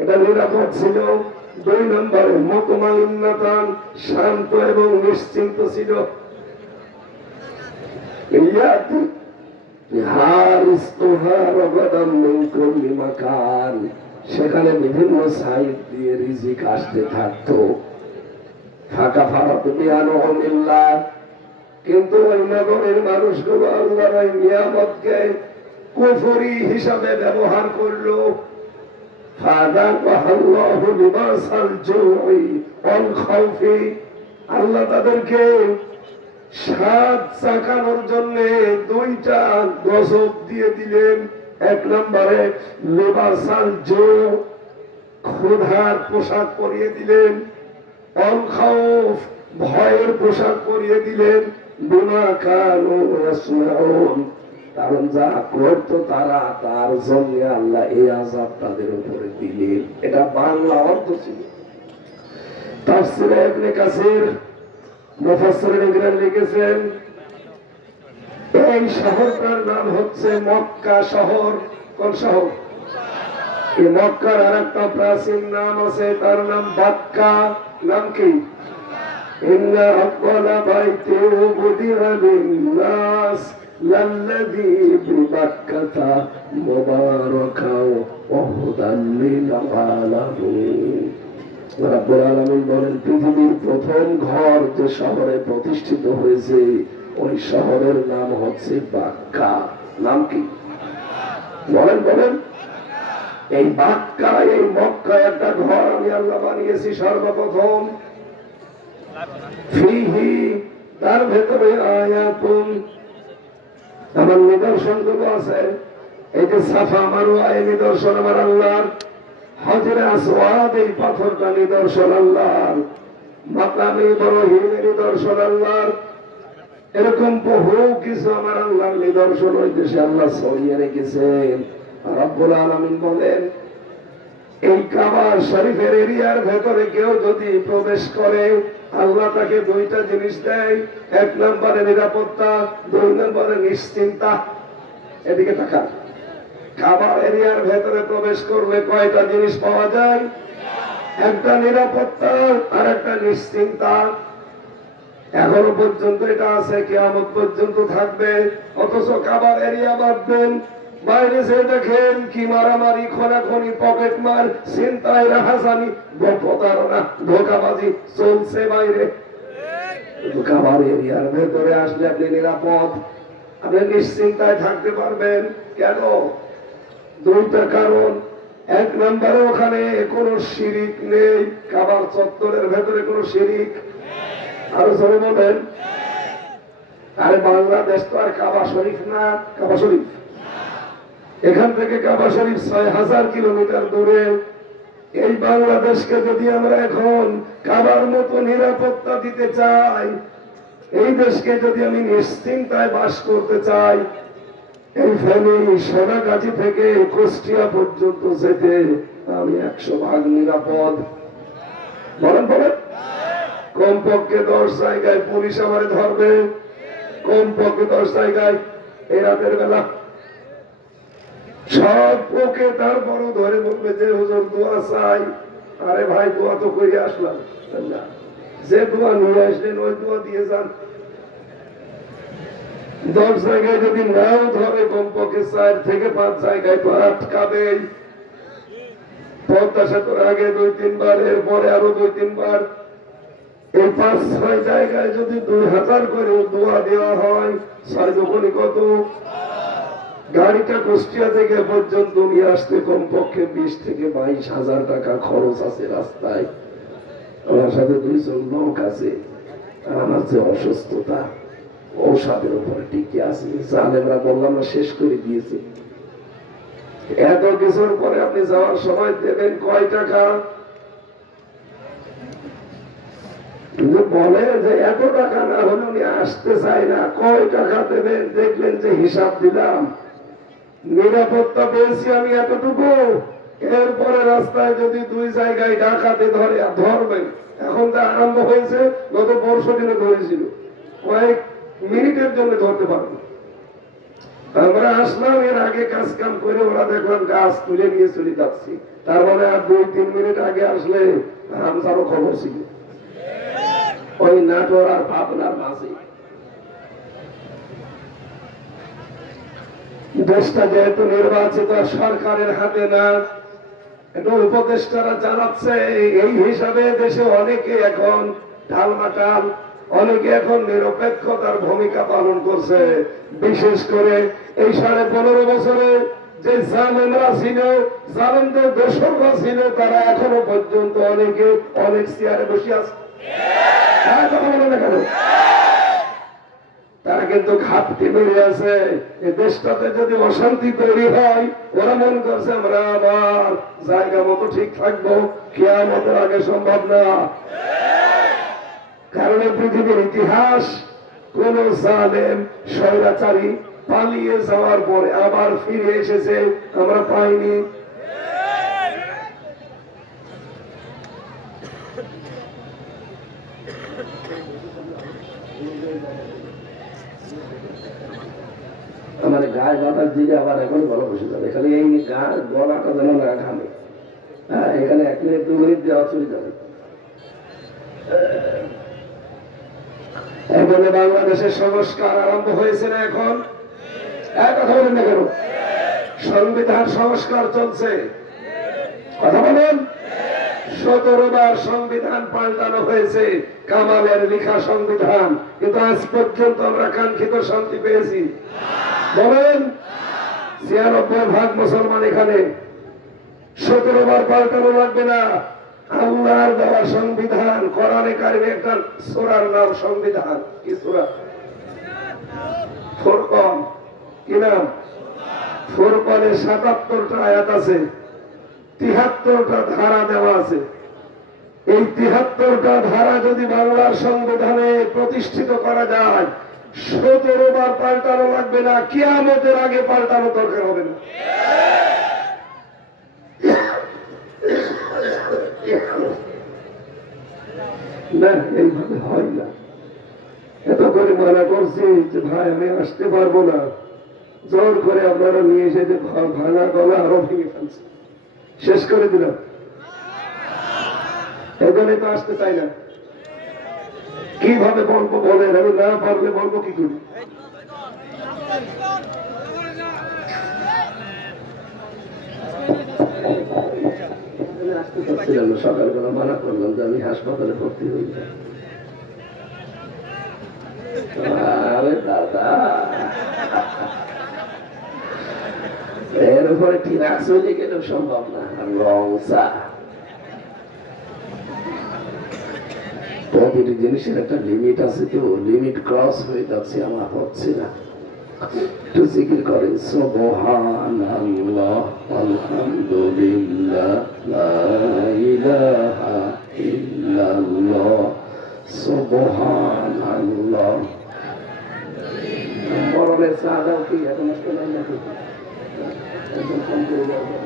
এটা নিরাপদ ছিল। 2 নম্বরে মুতমাইন্নাতান, শান্ত এবং নিশ্চিন্ত ছিল। সেখানে বিভিন্ন সাইড দিয়ে রিজিক আসতে থাকতো। ফাঁকা ফারাত বিআনহুমিল্লাহ। কিন্তু ওই নগরের মানুষগুলো আল্লাহর ওই নিয়ামতকে কুফরি হিসাবে ব্যবহার করলো। ফাযাকাল্লাহু লিবাসাল জুই ওয়াল খাউফি। আল্লাহ তাদেরকে স্বাদ চাকানোর জন্য 2টা গজব দিয়ে দিলেন। 1 নম্বরে লিবাসাল জু, ক্ষুধার পোশাক পরিয়ে দিলেন। ওয়াল খাউফ, ভয়ের পোশাক পরিয়ে দিলেন। বিমা কানু ইয়াসনাউন, কারণ যা করতো তারা, তার জন্য আল্লাহ এই আযাব তাদের উপরে দিলেন। এটা বাংলা অর্থ ছিল। তাফসীরে ইবনে কাসির মুফাসসিরিন লিখেছেন, এই শহরটার নাম হচ্ছে মক্কা শহর। কোন শহর? এই মক্কার আরেকটা প্রাচীন নাম আছে, তার নাম বাক্কা। নাম কি? ইন্না আওয়ালা বাইতিন বুদিআ লিন-নাস লাল্লাযী বিবাক্কাতা মুবারাকাও ওয়া হুদাল লিল-আলামিন। রাব্বুল আলামিন বলেন, পৃথিবীর প্রথম ঘর যে শহরে প্রতিষ্ঠিত হয়েছে, ওই শহরের নাম হচ্ছে বাক্কা। নাম কি? বলেন বলেন। এই বাক্কা, এই মক্কা একটা ঘর আমি আল্লাহ বানিয়েছি সর্বপ্রথম। ফিহি, তার ভেতরে আয়াতুন, আমার নিদর্শন গুলো আছে। এই যে সাফা মারওয়া, এই নিদর্শন আমার আল্লাহর। হাজরে আসওয়াদ, এই পাথরটা নিদর্শন আল্লাহর। মাকামে ইব্রাহিমের নিদর্শন আল্লাহর। এরকম বহু কিছু আমার আল্লাহর নিদর্শন ওই দেশে আল্লাহ ছড়িয়ে রেখেছেন। রব্বুল আলামিন বলেন, এই কাবা শরীফের এরিয়ার ভেতরে কেউ যদি প্রবেশ করে, আল্লাহ তাকে দুইটা জিনিস দেয়, এক নম্বরে নিরাপত্তা, দুই নম্বরে নিশ্চিন্তা। এদিকে তাকান, খাবার এরিয়ার ভেতরে প্রবেশ করলে কয়টা জিনিস পাওয়া যায়? একটা নিরাপত্তা আর একটা নিশ্চিন্তা। এখনো পর্যন্ত এটা আছে, কিয়ামত পর্যন্ত থাকবে। অথচ খাবার এরিয়া বাদ দেন, বাইরে যে দেখেন কি মারামারি, খোনাখনি, পকেট মার, ছিনতাই, রাহাজানি, প্রতারণা, ধোঁকাবাজি চলছে বাইরে। খাবার এরিয়ার ভেতরে আসলে আপনি নিরাপদ, আপনি নিশ্চিন্তায় থাকতে পারবেন। কেন? দুইটা কারণ। এক নম্বরে ওখানে কোনো শিরিক নেই, খাবার চত্বরের ভেতরে কোনো শিরিক। আরো জোরে বলেন। আরে বাংলাদেশ তো আর কাবা শরীফ না। কাবা শরীফ এখান থেকে কাবা শরীফ ৬,০০০ কিলোমিটার দূরে। এই বাংলাদেশকে যদি আমরা এখন কাবার মতো নিরাপত্তা দিতে চাই, এই দেশকে যদি আমি নিশ্চিন্তায় বাস করতে চাই, এই ফেনী সোনাগাজী থেকে কুষ্টিয়া পর্যন্ত যেতে আমি ১০০% নিরাপদ। বলেন বলেন। কমপক্ষে ১০ জায়গায় পুলিশ আমারে ধরবে, কমপক্ষে ১০ জায়গায় এই রাতের বেলা। সব ওকে তারপরও ধরে বলবে যে হুজুর দোয়া চাই। আরে ভাই, দোয়া তো করে আসলাম, যে দোয়া নিয়ে আসলেন ওই দোয়া দিয়ে যান। ১০ জায়গায় যদি নাও ধরে, কমপক্ষে ৪ থেকে ৫ জায়গায় তো আটকাবে। পদ্মা সেতুর আগে ২-৩ বার, এরপরে আরো ২-৩ বার। এই ৫-৬ জায়গায় যদি ২,০০০ করে দোয়া দেওয়া হয়, ৬ দোকানি কত? গাড়িটা কুষ্টিয়া থেকে পর্যন্ত নিয়ে আসতে কমপক্ষে ২০ থেকে ২২,০০০ টাকা খরচ আছে রাস্তায়। আমার সাথে ২ জন লোক আছে, আর আমার যে অসুস্থতা, ঔষধের উপরে টিকে আছে। জালেমরা বললাম না শেষ করে দিয়েছে। এত কিছুর পরে আপনি যাওয়ার সময় দেবেন কয় টাকা? বলে যে এত টাকা না হলে উনি আসতে চায় না। কয় টাকা দেবেন? দেখলেন যে হিসাব দিলাম, নিরাপত্তা পেয়েছি আমি এতটুকু। এরপরে রাস্তায় যদি 2 জায়গায় ডাকাতে ধরবেন। এখন তো আরম্ভ হয়েছে, গত পরশু দিনে ধরেছিল, কয়েক মিনিটের জন্য ধরতে পারবো। আমরা আসলাম, এর আগে কাজ কাম করে ওরা দেখলাম গাছ তুলে নিয়ে চলে যাচ্ছি। তার মানে আর 2-3 মিনিট আগে আসলে হামসারও খবর ছিল ওই নাটোর আর পাবনার মাঝে। দেশটা যেহেতু নির্বাচিত সরকারের হাতে না, এটা উপদেষ্টারা চালাচ্ছে। এই হিসাবে দেশে অনেকে এখন ঢালমাটাল, অনেকে এখন নিরপেক্ষতার ভূমিকা পালন করছে। বিশেষ করে এই 15.5 বছরে যে জালেমরা ছিল, জালেমদের দোসররা ছিল, তারা এখনো পর্যন্ত অনেকে অনেক চেয়ারে বসে আছে। কথা বলে না কেন? তারা কিন্তু ঘাপটি বেড়ে আছে। এই দেশটাতে যদি অশান্তি তৈরি হয়, ওরা মনে করছে আমরা আবার জায়গা মতো ঠিক থাকবো। কিয়ামতের আগে সম্ভব না। কারণ পৃথিবীর ইতিহাস, কোন জালেম স্বৈরাচারী পালিয়ে যাওয়ার পরে আবার ফিরে এসেছে আমরা পাইনি। আমার গায়ে বাতাস দিলে আবার এখন গলা বসে যাবে। খালি এই গলাটা যেন না ঘামে। হ্যাঁ, এখানে 1 মিনিট 2 মিনিট দেওয়া চলে যাবে। এখানে বাংলাদেশের সংস্কার আরম্ভ হয়েছে না এখন? কথা বলেন না কেন? সংবিধান সংস্কার চলছে। কথা বলেন। 17 বার সংবিধান পাল্টানো হয়েছে, কামালের লেখা সংবিধান, কিন্তু আজ পর্যন্ত আমরা কাঙ্ক্ষিত শান্তি পেয়েছি? বলেন। 96% মুসলমান এখানে। 17 বার পাল্টানো লাগবে না। আল্লাহর দেওয়া সংবিধান, কোরআনে কারিমে একটা সূরার নাম সংবিধান। কি সূরা? ফুরকান। কি নাম? ফুরকানে 77টা আয়াত আছে, 73টা ধারা দেওয়া আছে। এই 73টা ধারা যদি বাংলার সংবিধানে প্রতিষ্ঠিত করা যায়, 17 বার পাল্টানো লাগবে না। কিয়ামতের আগে পাল্টানো দরকার হবে না। না, এইভাবে হয় না। এত করে মানা করছি যে ভাই আমি আসতে পারবো না, জোর করে আপনারা নিয়ে এসে যে ভাঙা গলা আরো ভেঙে ফেলছে, শেষ করে দিলাম। এখানে তো আসতে চাই না। কিভাবে বলবো বলেন? আমি না পারলে বলবো কি করি? আসতে চাচ্ছিলাম না, সকালবেলা মানা করলাম যে আমি হাসপাতালে ভর্তি হই না। আরে দাদা, এর উপরে টিরাক চলে গেলেও সম্ভব না। লংসা প্রতিটি জিনিসের একটা লিমিট আছে, তো লিমিট ক্রস হয়ে যাচ্ছে, আমার হচ্ছে না। একটু জিকির করেন সুবহানাল্লাহ, আলহামদুলিল্লাহ, লা ইলাহা ইল্লাল্লাহ, সুবহানাল্লাহ। মরণের সাদাও কি এখন আসতে না? একদম কম করে বলবো।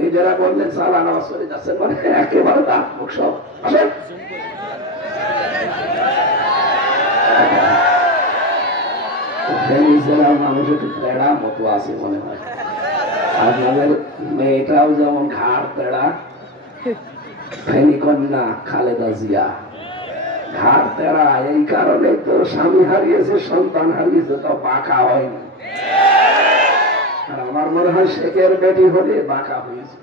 নিজেরা বললেন সালা নামাজ পড়ে যাচ্ছেন, মানে একেবারে দাঁত মুখ সব। আসেন মানুষ একটু তেড়া মতো আছে মনে হয়। আপনাদের মেয়েটাও যেমন ঘাড় তেড়া, ফেনী কন্যা খালেদা জিয়া ঘাড় তেড়া। এই কারণে তো স্বামী হারিয়েছে, সন্তান হারিয়েছে, তো বাঁকা হয়নি। আমার মনে হয় শেখের বেটি হলে বাঁকা হয়েছে।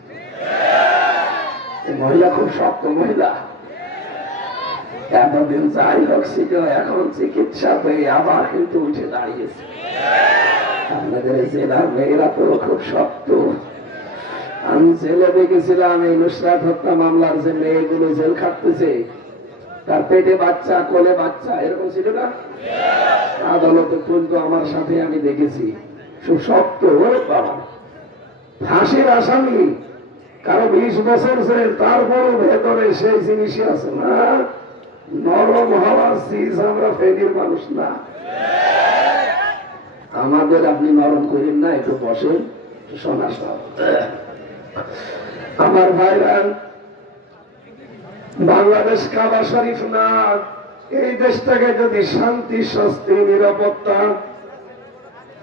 মহিলা খুব শক্ত মহিলা, এতদিন যাই হোক ছিল, এখন চিকিৎসা পেয়ে আবার কিন্তু উঠে দাঁড়িয়েছে। আপনাদের জেলার মেয়েরা তো খুব শক্ত। আমি জেলে দেখেছিলাম এই নুসরাত হত্যা মামলার যে মেয়েগুলো জেল খাটতেছে, তার পেটে বাচ্চা, কোলে বাচ্চা, এরকম ছিল না? আদালতে তুলতো, আমার সাথে আমি দেখেছি। খুব শক্ত। ওরে বাবা, ফাঁসির আসামি কারো 20 বছর জেল, তারপরও ভেতরে সেই জিনিসই আছে না, নরম হওয়ার চিজ। আমরা ফেনীর মানুষ না, আমাদের আপনি নরম করেন না, একটু বসেন, শোনা সব। আমার ভাইরা, বাংলাদেশ কাবা শরীফ না, এই দেশটাকে যদি শান্তি, স্বস্তি, নিরাপত্তা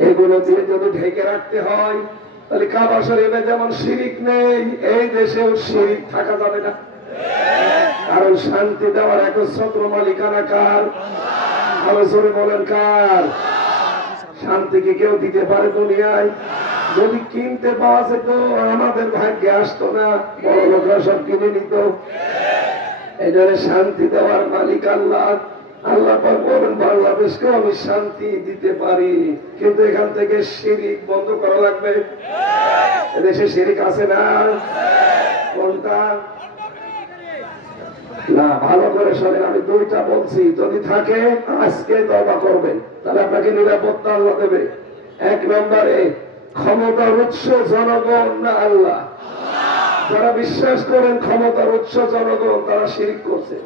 এগুলো দিয়ে যদি ঢেকে রাখতে হয়, তাহলে কাবা শরীফে যেমন শিরিক নেই, এই দেশেও শিরিক থাকা যাবে না। কারণ শান্তি দেওয়ার একচ্ছত্র মালিকানা কার? আলোচনা বলেন কার? শান্তি কি কেউ দিতে পারে দুনিয়ায়? যদি কিনতে পাওয়া যেত আমাদের ভাগ্যে আসতো না, বড় লোকরা সব কিনে নিত। এই জন্য শান্তি দেওয়ার মালিক আল্লাহ। আল্লাহ পাক বলেন বাংলাদেশকে আমি শান্তি দিতে পারি, কিন্তু এখান থেকে শিরিক বন্ধ করা লাগবে। এদেশে শিরিক আছে না? কোনটা? না, ভালো করে শোনেন, আমি দুইটা বলছি, যদি থাকে আজকে তওবা করবেন, তাহলে আপনাকে নিরাপত্তা আল্লাহ দেবে। 1 নম্বরে, ক্ষমতার উৎস জনগণ না আল্লাহ। যারা বিশ্বাস করেন ক্ষমতার উৎস জনগণ, তারা শিরিক করছে।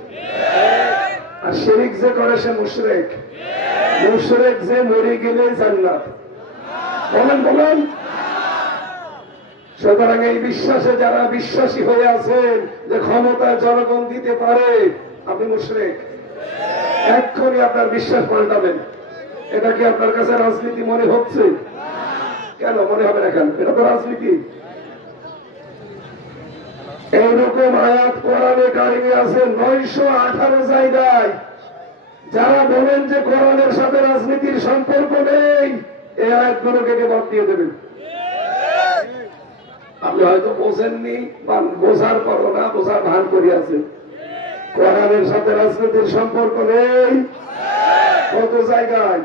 আর শিরিক যে করে সে মুশরিক। মুশরিক যে মরে গেলে জান্নাত। বলেন বলেন। সুতরাং এই বিশ্বাসে যারা বিশ্বাসী হয়ে আছেন যে ক্ষমতায় জনগণ দিতে পারে, আপনি মুশরিক। এক্ষুনি আপনার বিশ্বাস পাল্টাবেন। এটা কি আপনার কাছে রাজনীতি মনে হচ্ছে? কেন মনে হবে না? কেন? এটা তো রাজনীতি। এইরকম আয়াত কোরআনে কারিমে আছে 918 জায়গায়। যারা বলেন যে কোরআনের সাথে রাজনীতির সম্পর্ক নেই, এই আয়াতগুলো কেটে বাদ দিয়ে দেবেন। আপনি হয়তো বোঝেননি বা বোঝার পরও না বোঝার ভান করে আছে। কোরআনের সাথে রাজনীতির সম্পর্ক নেই, কত জায়গায়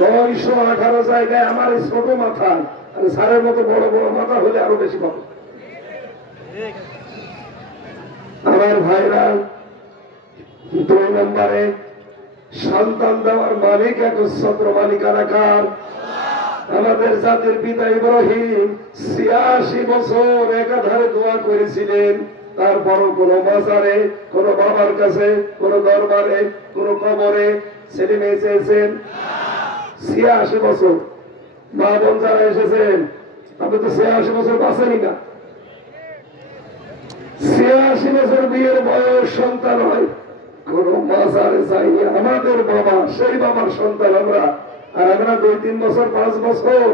918 জায়গায় আমার এই ছোট মাথা আর স্যারের মতো বড় বড় মাথা হলে আরো বেশি পাবো। আমার ভাইরা, 2 নম্বরে সন্তান দেওয়ার মালিক একচ্ছত্র মালিকানা কার? আমাদের জাতির পিতা ইব্রাহিম 86 বছর একাধারে দোয়া করেছিলেন, তারপরও কোন মাজারে, কোন বাবার কাছে, কোন দরবারে, কোন কবরে ছেলে মেয়ে চেয়েছেন? 86 বছর। মা বোন যারা এসেছেন, আপনি তো 86 বছর বাঁচেনি না। 86 বছর বিয়ের বয়স, সন্তান হয়, কোন মাজারে যাইনি। আমাদের বাবা, সেই বাবার সন্তান আমরা। আর আমরা 2-3 বছর 5 বছর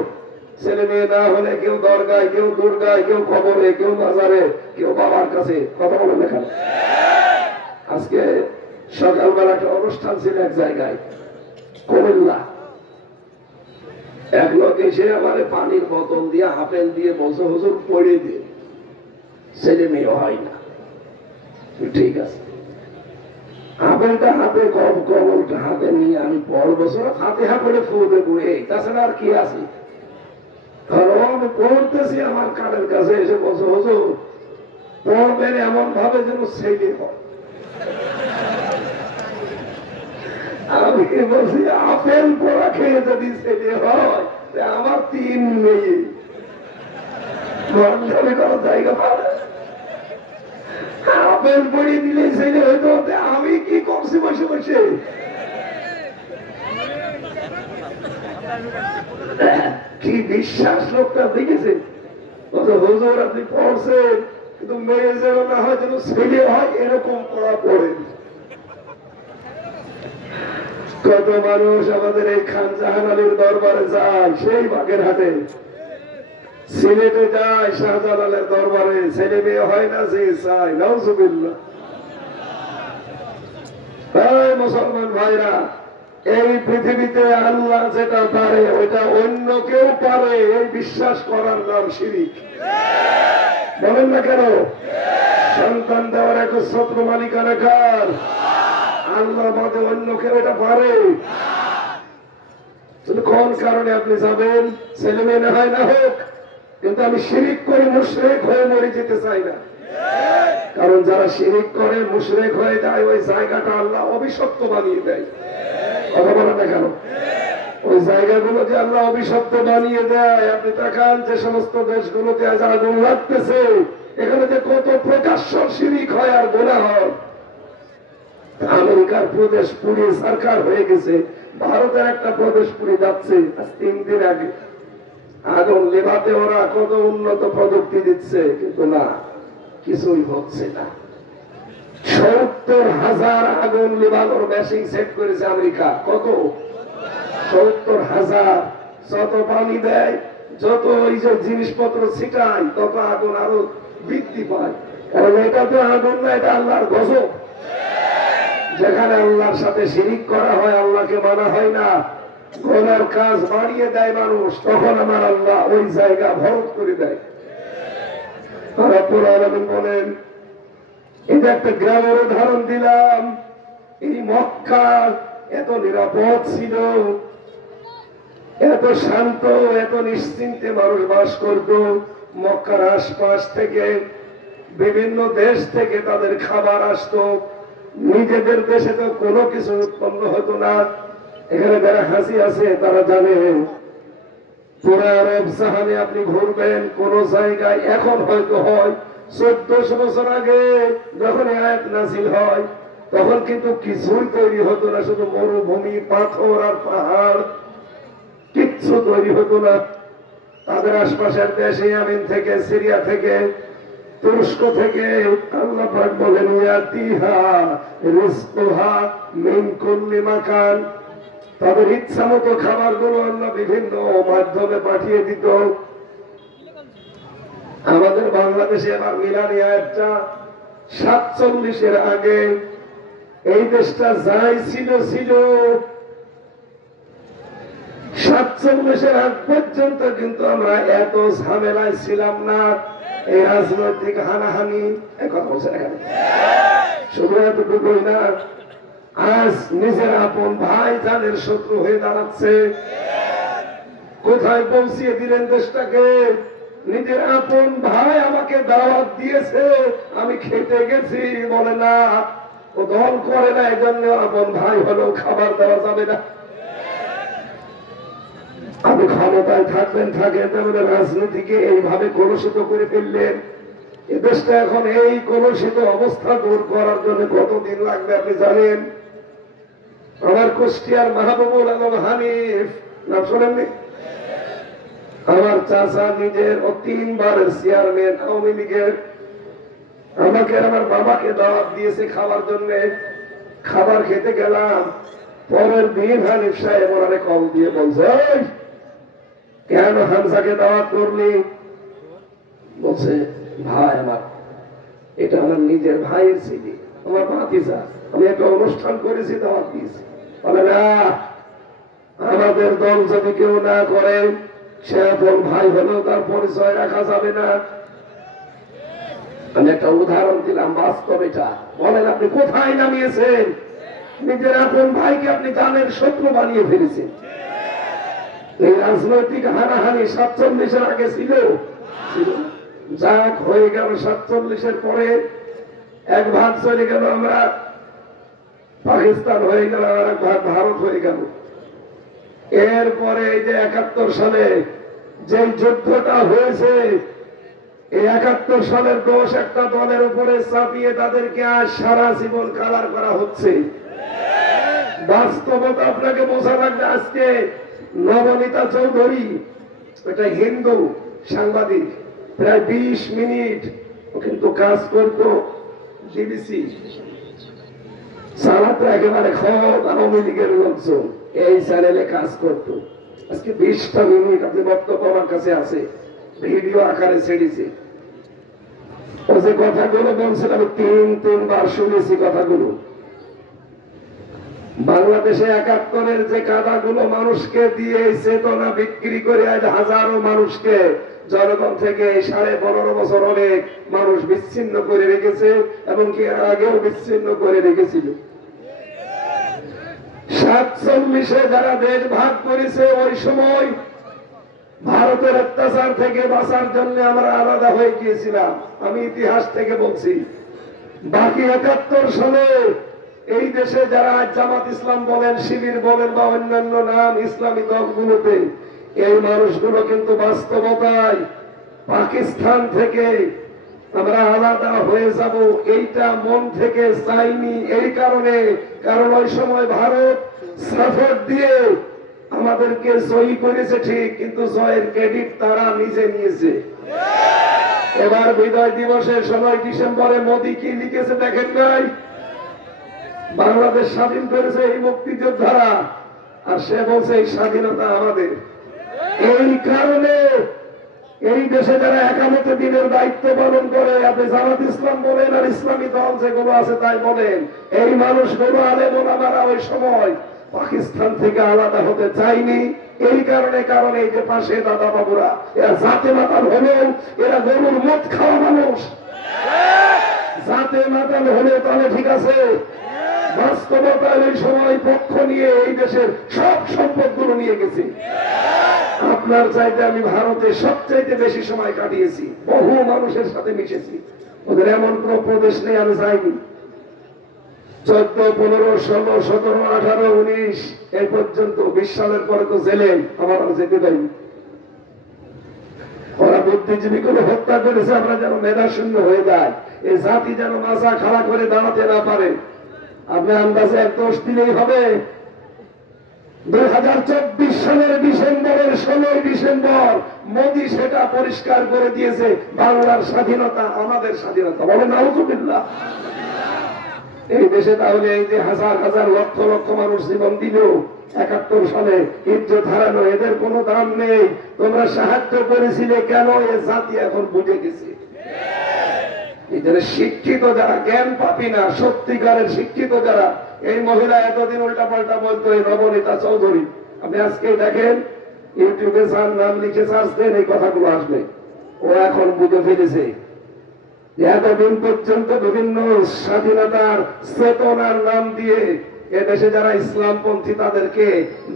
ছেলে মেয়ে না হলে কেউ দরগায়, কেউ দুর্গায়, কেউ কবরে, কেউ মাজারে, কেউ বাবার কাছে। কথা বলেন এখানে। আজকে সকালবেলা একটা অনুষ্ঠান ছিল এক জায়গায়, কুমিল্লা। এক লোক এসে আমার পানির বোতল দিয়ে, আপেল দিয়ে বলছে, হুজুর পড়ে দিয়ে ছেলে মেয়ে হয় না। ঠিক আছে, আপেলটা হাতে, কমলটা হাতে নিয়ে আমি পড়বো, হাতে হাতে ফু দেবো, এই তাছাড়া আর কি আছে? আমি পড়তেছি, আমার কানের কাছে এসে বলছে, হুজুর পড়বেন এমন ভাবে যেন ছেলে হয়। আমি বলছি, আপেল পড়া খেয়ে যদি ছেলে হয়, আমার 3 মেয়ে, মন্ডলে কোনো জায়গা পাবে? আপেল পড়িয়ে দিলে ছেলে হইতো, আমি কি করছি বসে বসে? কি বিশ্বাস লোকটা দেখেছেন? হুজুর আপনি পড়ছেন, কিন্তু মেয়ে যেন না হয়, যেন ছেলে হয়, এরকম পড়া পড়েন। কত মানুষ আমাদের এই খান জাহান আলীর দরবারে যায়, সেই বাগেরহাটে, সিলেটে যায় শাহজালালের দরবারে, ছেলে মেয়ে হয় না, যে চায়। নাউজুবিল্লাহ। মুসলমান ভাইরা, এই পৃথিবীতে আল্লাহ যেটা পারে ওইটা অন্য কেউ পারে, এই বিশ্বাস করার নাম শিরিক। বলেন না কেন? সন্তান দেওয়ার একচ্ছত্র মালিকানা কার? আল্লাহ বাদে অন্য কেউ এটা পারে? কোন কারণে আপনি যাবেন? ছেলে মেয়ে না হয় না হোক, কিন্তু আমি শিরিক করে মুশরিক হয়ে মরে যেতে চাই না। কারণ যারা শিরিক করে, মুশরিক হয়ে যায়, ওই জায়গাটা আল্লাহ অভিশপ্ত বানিয়ে দেয়। কথা বলেন না কেন? ওই জায়গাগুলো যে আল্লাহ অভিশপ্ত বানিয়ে দেয়। আপনি তাকান, যে সমস্ত দেশগুলোতে আজ আগুন লাগতেছে, এখানে যে কত প্রকাশ্য শিরিক হয় আর গোনাহ হয়। আমেরিকার প্রদেশ পুড়িয়ে সরকার হয়ে গেছে, ভারতের একটা প্রদেশ পুড়ে যাচ্ছে আজ 3 দিন আগে। আগুন লেভাতে ওরা কত উন্নত প্রযুক্তি দিচ্ছে, কিন্তু না, কিছুই হচ্ছে না। 70,000 আগুন লেভানোর মেশিন সেট করেছে আমেরিকা। কত? 70,000। যত পানি দেয়, যত এই যে জিনিসপত্র ছিটায়, তত আগুন আরো বৃদ্ধি পায়। কারণ এটা তো আগুন না, এটা আল্লাহর গজব। যেখানে আল্লাহর সাথে শিরিক করা হয়, আল্লাহকে মানা হয় না, গোনার কাজ বাড়িয়ে দেয় মানুষ, তখন আমার আল্লাহ ওই জায়গা ভরত করে দেয়। রব্বুল আলামিন বলেন, এটা একটা গ্রামের উদাহরণ দিলাম। এই মক্কা এত নিরাপদ ছিল, এত শান্ত, এত নিশ্চিন্তে মানুষ বাস করত। মক্কার আশপাশ থেকে, বিভিন্ন দেশ থেকে তাদের খাবার আসতো। নিজেদের দেশে তো কোনো কিছু উৎপন্ন হতো না। এখানে যারা হাসি আছে তারা জানে, পুরা আরব জাহানে আপনি ঘুরবেন, কোন জায়গায় এখন হয়তো হয়, 1400 বছর আগে যখন আয়াত নাযিল হয়, তখন কিন্তু কিছুই তৈরি হতো না, শুধু মরুভূমি, পাথর আর পাহাড়, কিচ্ছু তৈরি হতো না। তাদের আশপাশের দেশ, ইয়ামিন থেকে, সিরিয়া থেকে, তুরস্ক থেকে আল্লাহ পাক বলেন, ইয়াতিহা রিজকুহা মিন কুল্লি মাকান। তাদের ইচ্ছা মতো খাবারগুলো আল্লাহ বিভিন্ন মাধ্যমে পাঠিয়ে দিত। আমাদের বাংলাদেশে এবার মিলানি আয়াতটা 47-এর আগে এই দেশটা যাই ছিল ছিল, 47-এর আগ পর্যন্ত কিন্তু আমরা এত ঝামেলায় ছিলাম না। এই রাজনৈতিক হানাহানি, কথা বলছেন এখানে, শুধু এতটুকুই না, আজ নিজের আপন ভাই জানের শত্রু হয়ে দাঁড়াচ্ছে। কোথায় পৌঁছিয়ে দিলেন দেশটাকে? নিজের আপন ভাই আমাকে দাওয়াত দিয়েছে, আমি খেতে গেছি, বলে না ও দল করে না, এই জন্য আপন ভাই হলেও খাবার দেওয়া যাবে না। আপনি ক্ষমতায় থাকবেন, থাকেন, তাহলে রাজনীতিকে এইভাবে কলুষিত করে ফেললেন। এ দেশটা এখন এই কলুষিত অবস্থা দূর করার জন্য কতদিন লাগবে আপনি জানেন? আমার কুষ্টিয়ার মাহবুবুল আলম হানিফ নাম শোনেননি? আমার চাচা নিজের ও 3 বারের চেয়ারম্যান আওয়ামী লীগের। আমাকে আমার বাবাকে দাওয়াত দিয়েছে খাবার জন্য। খাবার খেতে গেলাম, পরের দিন হানিফ সাহেব ওনারে কল দিয়ে বলছে, কেন হামজাকে দাওয়াত করলি? বলছে, ভাই আমার, এটা আমার নিজের ভাইয়ের ছেলে, আমার ভাতিজা, আমি একটা অনুষ্ঠান করেছি, দাওয়াত দিয়েছি। বলে না, আমাদের দল যদি কেউ না করে, সে আপন ভাই হলেও তার পরিচয় রাখা যাবে না। আমি একটা উদাহরণ দিলাম, বাস্তব এটা। বলেন আপনি কোথায় নামিয়েছেন? নিজের আপন ভাইকে আপনি জানের শত্রু বানিয়ে ফেলেছেন। এই রাজনৈতিক হানাহানি 47-এর আগে ছিল? যাক হয়ে গেল, 47-এর পরে এক ভাগ চলে গেল, আমরা পাকিস্তান হয়ে গেল, আর এক ভাগ ভারত হয়ে গেল। এরপরে এই যে 71 সালে যে যুদ্ধটা হয়েছে, এই 71 সালের দোষ একটা দলের উপরে চাপিয়ে তাদেরকে আজ সারা জীবন কালার করা হচ্ছে। বাস্তবতা আপনাকে বোঝা লাগবে। আজকে নবনীতা চৌধুরী, এটা হিন্দু সাংবাদিক, প্রায় 20 মিনিট ও কিন্তু কাজ করতো ডিবিসি, সারা তো একেবারে খোদ আওয়ামী লীগের লোকজন এই চ্যানেলে কাজ করতো। আজকে 20টা মিনিট আপনি বক্তব্য আমার কাছে আছে, ভিডিও আকারে ছেড়েছে। ও যে কথাগুলো বলছিল আমি 3-3 বার শুনেছি কথাগুলো। বাংলাদেশে 71-এর যে কাদাগুলো মানুষকে দিয়ে চেতনা বিক্রি করে আজ হাজারো মানুষকে জনগণ থেকে 15.5 বছর অনেক মানুষ বিচ্ছিন্ন করে রেখেছে, এবং কি এর আগেও বিচ্ছিন্ন করে রেখেছিল। 47-এ যারা দেশ ভাগ করেছে, ওই সময় ভারতের অত্যাচার থেকে বাঁচার জন্য আমরা আলাদা হয়ে গিয়েছিলাম। আমি ইতিহাস থেকে বলছি। বাকি 71 সালে এই দেশে যারা জামাত ইসলাম বলেন, শিবির বলেন, বা অন্যান্য নাম ইসলামী দলগুলোতে, এই মানুষগুলো কিন্তু বাস্তবতায় পাকিস্তান থেকে আমরা আলাদা হয়ে যাব এইটা মন থেকে চাইনি। এই কারণে, কারণ ওই সময় ভারত সাপোর্ট দিয়ে আমাদেরকে জয়ী করেছে ঠিক, কিন্তু জয়ের ক্রেডিট তারা নিজে নিয়েছে। এবার বিজয় দিবসের সময় ডিসেম্বরে মোদী কি লিখেছে দেখেন নাই? বাংলাদেশ স্বাধীন করেছে এই মুক্তিযোদ্ধারা, আর সে বলছে এই স্বাধীনতা আমাদের। এই কারণে এই দেশে যারা একামতে দিনের দায়িত্ব পালন করে, আপনি জামাত ইসলাম বলেন আর ইসলামী দল যেগুলো আছে তাই বলেন, এই মানুষগুলো আলেম ওলামারা ওই সময় পাকিস্তান থেকে আলাদা হতে চাইনি। এই কারণে, এই যে পাশে দাদা বাবুরা, এরা জাতে মাতাল হলেও এরা গরুর মদ খাওয়া মানুষ। জাতে মাতাল হলেও তাহলে ঠিক আছে, বাস্তবতায় এই সময় পক্ষ নিয়ে এই দেশের সব সম্পদগুলো নিয়ে গেছে। আপনার চাইতে আমি ভারতে সবচাইতে বেশি সময় কাটিয়েছি, বহু মানুষের সাথে মিশেছি। ওদের এমন কোন প্রদেশ নেই আমি যাইনি। 14, 15, 16, 17, 18, 19 এই পর্যন্ত 20 সালের পরে তো জেলে আমার যেতে দেয়নি। ওরা বুদ্ধিজীবী করে হত্যা করেছে, আমরা যেন মেধা শূন্য হয়ে যায়, এই জাতি যেন মাথা খাড়া করে দাঁড়াতে না পারে। আপনি আন্দাজে এক দোষ দিলেই হবে। 2024 সালের ডিসেম্বরের 16 ডিসেম্বর মোদী সেটা পরিষ্কার করে দিয়েছে, বাংলার স্বাধীনতা আমাদের স্বাধীনতা। বলেন নাউজুবিল্লাহ। এই দেশে তাহলে এই যে হাজার হাজার লক্ষ লক্ষ মানুষ জীবন দিল 71 সালে, ইজ্জত হারানো, এদের কোনো দাম নেই। তোমরা সাহায্য করেছিলে কেন? এ জাতি এখন বুঝে গেছে। এদের শিক্ষিত যারা, জ্ঞান পাপি না, সত্যিকারের শিক্ষিত যারা, এই মহিলা এতদিন উল্টা পাল্টা বলতো, এই নবনীতা চৌধুরী, আপনি আজকে দেখেন ইউটিউবে যার নাম লিখে সার্চ দেন, এই কথাগুলো আসবে। ও এখন বুঝে ফেলেছে যে এতদিন পর্যন্ত বিভিন্ন স্বাধীনতার চেতনার নাম দিয়ে এদেশে যারা ইসলামপন্থী তাদেরকে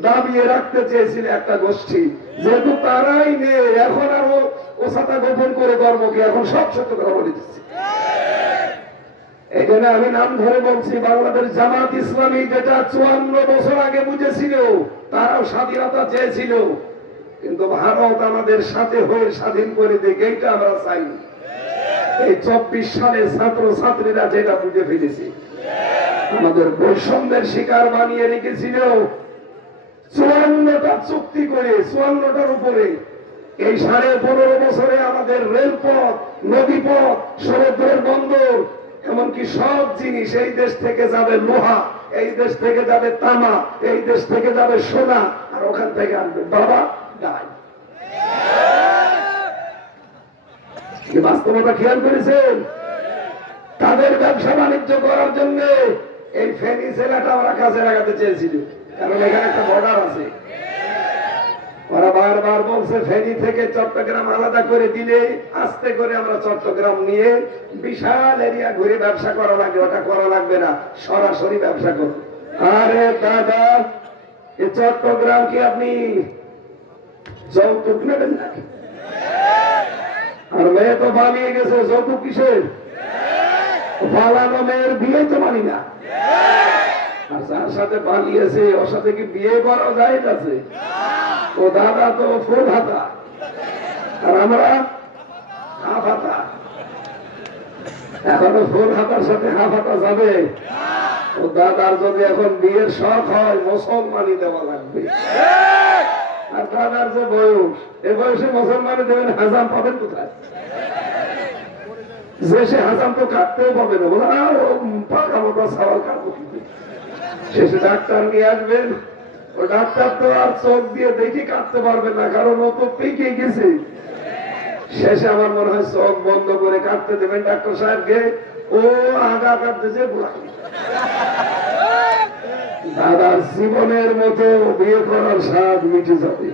দাবিয়ে রাখতে চেয়েছিল একটা গোষ্ঠী, যেহেতু তারাই নেই এখন আরো ওসাতা গোপন করে ধর্মকে এখন সব সত্য কথা বলে দিচ্ছে। এখানে আমি নাম ধরে বলছি, বাংলাদেশ জামাত ইসলামী যেটা 54 বছর আগে বুঝেছিল, তারাও স্বাধীনতা চেয়েছিল, কিন্তু ভারত আমাদের সাথে হয়ে স্বাধীন করে দিক এইটা আমরা চাই। এই 24 সালে ছাত্র ছাত্রীরা যেটা বুঝে ফেলেছি, আমাদের বৈষম্যের শিকার বানিয়ে রেখেছিল 54টা চুক্তি করে, 54টার উপরে এই 15.5 বছরে আমাদের রেলপথ, নদীপথ, সমুদ্রের বন্দর, এমনকি সব জিনিস এই দেশ থেকে যাবে লোহা, এই দেশ থেকে যাবে তামা, এই দেশ থেকে যাবে সোনা, আর ওখান থেকে আনবে বাবা ডাই। বাস্তবতা খেয়াল করেছেন? তাদের ব্যবসা বাণিজ্য করার জন্য এই ফেনী জেলাটা ওরা কাজে লাগাতে চেয়েছিল, কারণ এখানে একটা বর্ডার আছে। ওরা বারবার বলছে ফেনী থেকে চট্টগ্রাম আলাদা করে দিলে আস্তে করে আমরা চট্টগ্রাম নিয়ে বিশাল এরিয়া ঘুরে ব্যবসা করা লাগবে। ওটা করা লাগবে না, সরাসরি ব্যবসা করব। আরে দাদা, এই চট্টগ্রাম কি আপনি যৌতুক নেবেন নাকি? আর মেয়ে তো পালিয়ে গেছে, যৌতুক কিসের? পালানো মেয়ের বিয়ে তো মানি না। আর যার সাথে পালিয়েছে ওর সাথে কি বিয়ে করা যায়? আছে ও দাদা তো ফুল হাতা, আর আমরা হাফ হাতা। এখনো ফুল হাতার সাথে হাফ হাতা যাবে? ও দাদার যদি এখন বিয়ের শখ হয়, মুসলমানি দেওয়া লাগবে। আর দাদার যে বয়স, এ বয়সে মুসলমানি দেবেন, হাজাম পাবেন কোথায়? যে সে হাজাম তো কাটতেও পাবে না, বলে পাকা মতো সাওয়াল কাটবো। শেষে ডাক্তার নিয়ে আসবেন, ও ডাক্তার তো আর চোখ দিয়ে দেখে কাটতে পারবে না, কারণ ও তো পেকে গেছে। শেষে আমার মনে হয় চোখ বন্ধ করে কাটতে দেবেন ডাক্তার সাহেবকে, ও আগা কাটতেছে বুড়া। দাদার জীবনের মতো বিয়ে করার স্বাদ মিটে যাবে।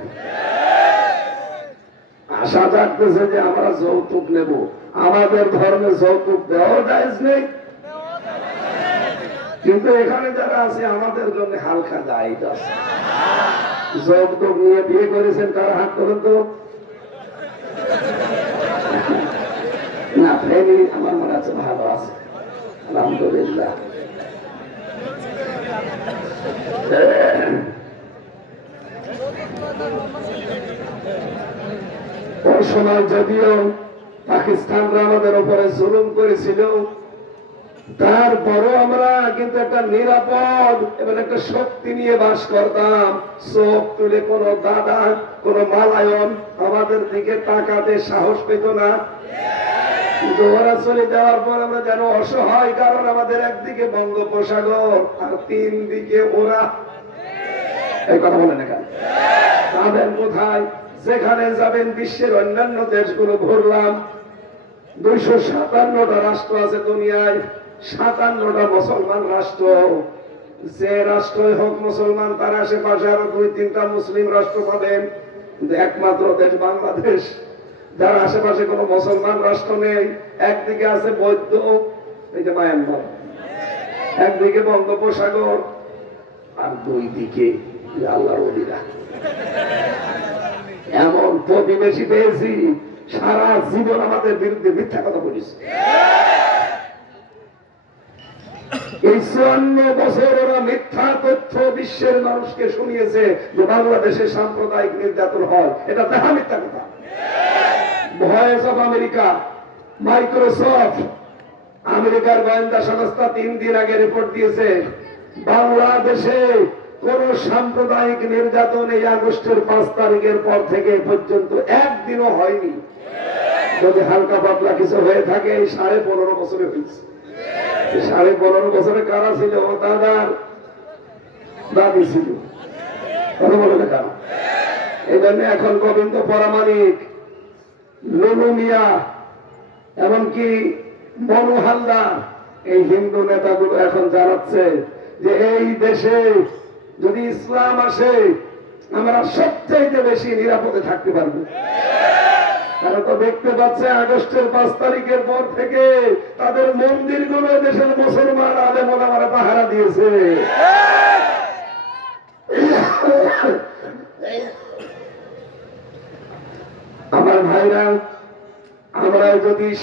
আশা জাগতেছে যে আমরা যৌতুক নেব। আমাদের ধর্মে যৌতুক দেওয়া জায়েজ নেই, কিন্তু এখানে যারা আছে আমাদের জন্য হালকা দায়িত্ব আছে। যৌতুক নিয়ে বিয়ে করেছেন তারা হাত করেন তো। না, ফ্যামিলি আমার মনে আছে ভালো আছে, আলহামদুলিল্লাহ। ওই সময় যদিও পাকিস্তানরা আমাদের উপরে জুলুম করেছিল, তারপরও আমরা কিন্তু একটা নিরাপদ এবং একটা শক্তি নিয়ে বাস করতাম। চোখ তুলে কোন দাদা, কোন মালায়ন আমাদের দিকে তাকাতে সাহস পেত না। কিন্তু ওরা চলে যাওয়ার পর আমরা যেন অসহায়, কারণ আমাদের একদিকে বঙ্গোপসাগর আর 3 দিকে ওরা। এই কথা বলেন এখানে তাদের কোথায়? যেখানে যাবেন বিশ্বের অন্যান্য দেশগুলো ঘুরলাম, 257টা রাষ্ট্র আছে দুনিয়ায়, 57টা মুসলমান রাষ্ট্র। যে রাষ্ট্রই হোক মুসলমান, তার আশেপাশে আরো 2-3টা মুসলিম রাষ্ট্র পাবেন, কিন্তু একমাত্র দেশ বাংলাদেশ যার আশেপাশে কোনো মুসলমান রাষ্ট্র নেই। একদিকে আছে বৌদ্ধ, এই যে মায়ানমার, একদিকে বঙ্গোপসাগর, আর 2 দিকে আল্লাহর ওলিরা। এমন প্রতিবেশী পেয়েছি, সারা জীবন আমাদের বিরুদ্ধে মিথ্যা কথা বলিস। এই 54 বছর ওরা মিথ্যা তথ্য বিশ্বের মানুষকে শুনিয়েছে যে বাংলাদেশে সাম্প্রদায়িক নির্যাতন হয়। এটা দেখা মিথ্যা কথা। ভয়েস অফ আমেরিকা, মাইক্রোসফট, আমেরিকার গোয়েন্দা সংস্থা 3 দিন আগে রিপোর্ট দিয়েছে, বাংলাদেশে কোন সাম্প্রদায়িক নির্যাতন এই আগস্টের 5 তারিখের পর থেকে পর্যন্ত একদিনও হয়নি। যদি হালকা পাতলা কিছু হয়ে থাকে, এই 15.5 বছরে হয়েছে। 15.5 বছরে কারা ছিল? ও দাদার দাবি ছিল। কথা বলে না কেন? এই জন্য এখন গোবিন্দ পরামানিক, লুলু মিয়া, এমনকি মনু হালদার, এই হিন্দু নেতাগুলো এখন জানাচ্ছে যে এই দেশে যদি ইসলাম আসে, আমরা সবচেয়ে বেশি নিরাপদে থাকতে পারবো। তারা তো দেখতে পাচ্ছে আগস্টের 5 তারিখের পর থেকে তাদের মন্দিরগুলো দেশের মুসলমান আলেম ওলামারা পাহারা দিয়েছে।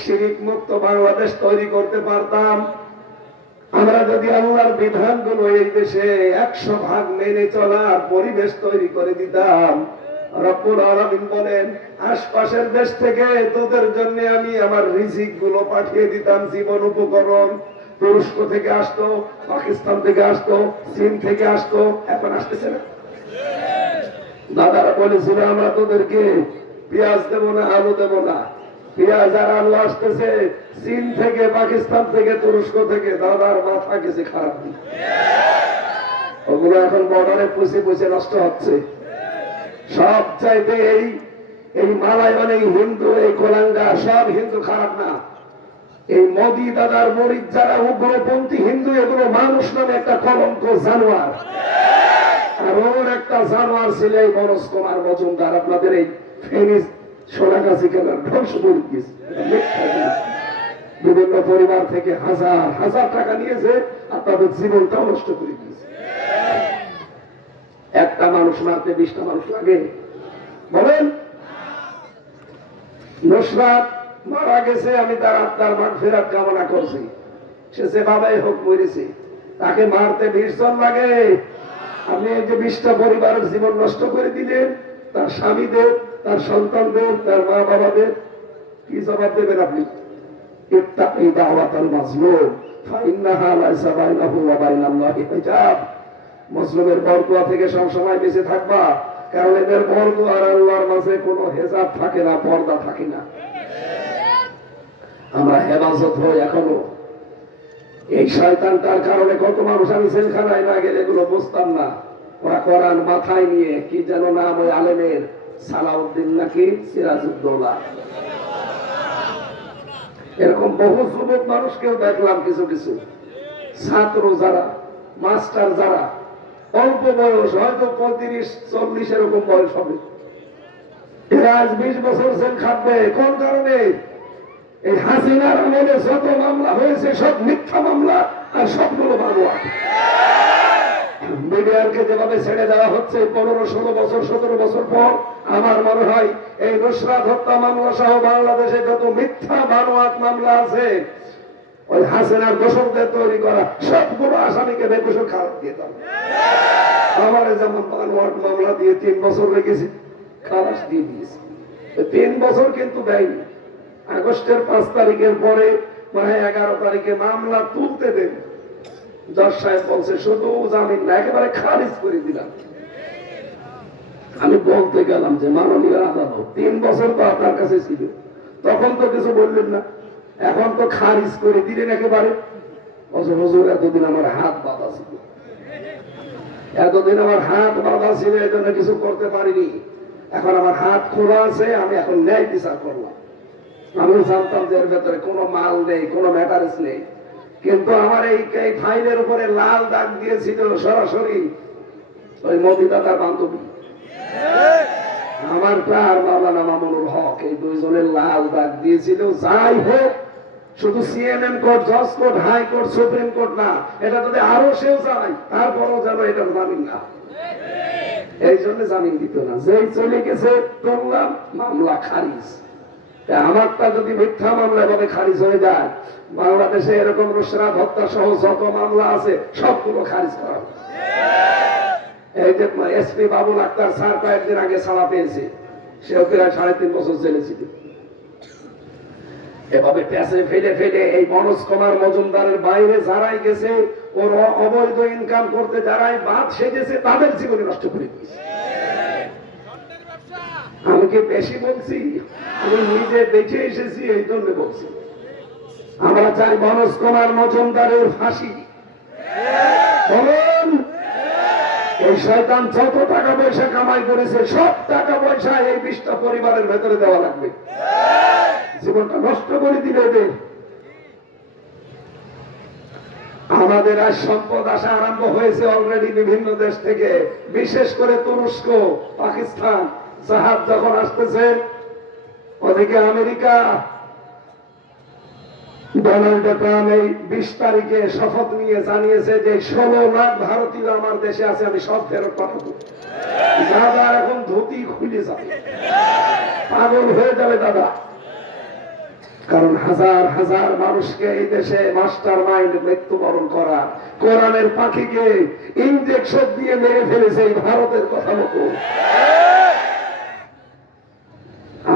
শিরিক মুক্ত বাংলাদেশ তৈরি করতে পারতাম, আমরা যদি আল্লাহর বিধানগুলো এই দেশে 100% মেনে চলার পরিবেশ তৈরি করে দিতাম, রব্বুল আলামিন বলেন আশপাশের দেশ থেকে তোদের জন্য আমি আমার রিজিক গুলো পাঠিয়ে দিতাম, জীবন উপকরণ। তুরস্ক থেকে আসতো, পাকিস্তান থেকে আসতো, চীন থেকে আসতো, এখন আসতেছে না? দাদারা বলেছিল আমরা তোদেরকে পেঁয়াজ দেবো না, আলু দেবো না। পেঁয়াজ আর আলু আসতেছে চীন থেকে, পাকিস্তান থেকে, তুরস্ক থেকে। দাদার মাথা গেছে খারাপ। ওগুলো এখন বর্ডারে পুষে পুষে নষ্ট হচ্ছে। সব চাইতে এই মালায়ন, এই হিন্দু, এই কোলাঙ্গা, সব হিন্দু খারাপ না। এই মোদি দাদার মরিদ যারা উগ্রপন্থী হিন্দু, এগুলো মানুষ নামে একটা কলঙ্ক, জানোয়ার। আর ওর একটা জানোয়ার ছিল এই মনোজ কুমার মজুমদার, আপনাদের এই ফেনীর সোনাগাছি খেলার ধ্বংস করে দিয়েছে। বিভিন্ন পরিবার থেকে হাজার হাজার টাকা নিয়েছে, আপনাদের জীবনটাও নষ্ট করে দিয়েছে। একটা মানুষ মারতে 20টা মানুষ লাগে, বলেন? নুসরাত মারা গেছে, আমি তার আত্মার মাগফিরাত কামনা করছি। সে যেভাবেই হোক মরেছে, তাকে মারতে 20 জন লাগে। আপনি এই যে 20টা পরিবারের জীবন নষ্ট করে দিলেন, তার স্বামীদের, তার সন্তানদের, তার মা বাবাদের কি জবাব দেবেন আপনি? ইত্তাকি দাওয়াতাল মাজলুম ফাইন্নাহা লাইসা বাইনাহু ওয়া বাইনাল্লাহি হিজাব। মুসলিমের বরদোয়া থেকে সবসময় বেঁচে থাকবা, কারণ এদের বরদোয়া আর আল্লাহর মাঝে কোনো হেজাব থাকে না, পর্দা থাকে না। আমরা হেফাজত হই এখনো। এই শয়তানটার কারণে কত মানুষ আমি জেলখানায় না গেলে এগুলো বুঝতাম না। ওরা কোরআন মাথায় নিয়ে, কি যেন নাম ওই আলেমের, সালাউদ্দিন নাকি সিরাজউদ্দৌলা, এরকম বহু যুবক মানুষকেও দেখলাম। কিছু কিছু ছাত্র যারা, মাস্টার যারা, অল্প বয়স, হয়তো 35-40 এরকম বয়স হবে, এরা আজ 20 বছর জেল খাটবে। কোন কারণে? এই হাসিনার আমলে যত মামলা হয়েছে সব মিথ্যা মামলা, আর সবগুলো বানোয়াট। মিডিয়াকে যেভাবে ছেড়ে দেওয়া হচ্ছে 15-16 বছর, 17 বছর পর, আমার মনে হয় এই নুসরাত হত্যা মামলা সহ বাংলাদেশে যত মিথ্যা বানোয়াট মামলা আছে, ওই হাসিনার দোষকদের তৈরি করা সবগুলো আসামিকে বেকসুর খালাস দিয়ে দেবে। আমার যেমন বানোয়াট মামলা দিয়ে 3 বছর লেগেছে, খালাস দিয়ে দিয়েছে। 3 বছর কিন্তু দেয়নি। আগস্টের 5 তারিখের পরে মানে 11 তারিখে মামলা তুলতে দেন। জজ সাহেব বলছে শুধু জামিন না, একেবারে খারিজ করে দিলাম। আমি বলতে গেলাম যে মাননীয় আদালত 3 বছর তো আপনার কাছে ছিল, তখন তো কিছু বললেন না, এখন তো খারিজ করে দিলেন একেবারে। হুজুর এতদিন আমার হাত বাঁধা ছিল, এতদিন আমার হাত বাঁধা ছিল, এই জন্য কিছু করতে পারিনি। এখন আমার হাত খোলা আছে, আমি এখন ন্যায় বিচার করলাম। আমি জানতাম যে এর ভেতরে কোনো মাল নেই, কোনো ম্যাটারেস নেই, কিন্তু আমার এই ফাইলের উপরে লাল দাগ দিয়েছিল সরাসরি ওই মোদি দাদার বান্ধবী আমার প্রার মাওলানা মামুনুল হক। এই 2 জনের লাল দাগ দিয়েছিল। যাই হোক, শুধু সিএমএম কোর্ট, জজ কোর্ট, হাইকোর্ট, সুপ্রিম কোর্ট না, এটা যদি আরো সেও যায়, তারপরও যেন এটা জামিন না, এই জন্য জামিন দিত না। যেই চলে গেছে করলাম, মামলা খারিজ। আমারটা যদি মিথ্যা মামলা এভাবে খারিজ হয়ে যায়, বাংলাদেশে এরকম নুসরাত হত্যা সহ যত মামলা আছে সবগুলো খারিজ করা। এই যে এসপি বাবুল আক্তার স্যার কয়েকদিন আগে ছাড়া পেয়েছে, সেও প্রায় 3.5 বছর জেলে ছিল। এভাবে প্যাসে ফেলে ফেলে এই মনোজ কুমার মজুমদারের বাইরে যারাই গেছে, ওর অবৈধ ইনকাম করতে যারাই বাদ সেজেছে, তাদের জীবনে নষ্ট করে দিয়েছে। আমি কি বেশি বলছি? আমি নিজে দেখে এসেছি, এই জন্য বলছি। আমরা চাই মনোজ কুমার মজুমদারের ফাঁসি। বলুন, এই শয়তান যত টাকা পয়সা কামাই করেছে, সব টাকা পয়সা এই 20টা পরিবারের ভেতরে দেওয়া লাগবে। জীবনটা নষ্ট করে দিবে এদের। আমাদের আজ সম্পদ আসা আরম্ভ হয়েছে অলরেডি বিভিন্ন দেশ থেকে, বিশেষ করে তুরস্ক, পাকিস্তান। জাহাজ যখন আসতেছে, ওদিকে আমেরিকা, ডোনাল্ড ট্রাম্প এই 20 তারিখে শপথ নিয়ে জানিয়েছে যে 16 লাখ ভারতীয় আমার দেশে আছে, আমি সব ফেরত পাঠাবো। দাদা এখন ধুতি খুলে যাবে, পাগল হয়ে যাবে দাদা। কারণ হাজার হাজার মানুষকে এই দেশে মাস্টার মাইন্ড মৃত্যুবরণ করা, কোরআনের পাখিকে ইনজেকশন দিয়ে মেরে ফেলেছে এই ভারতের কথা মতো।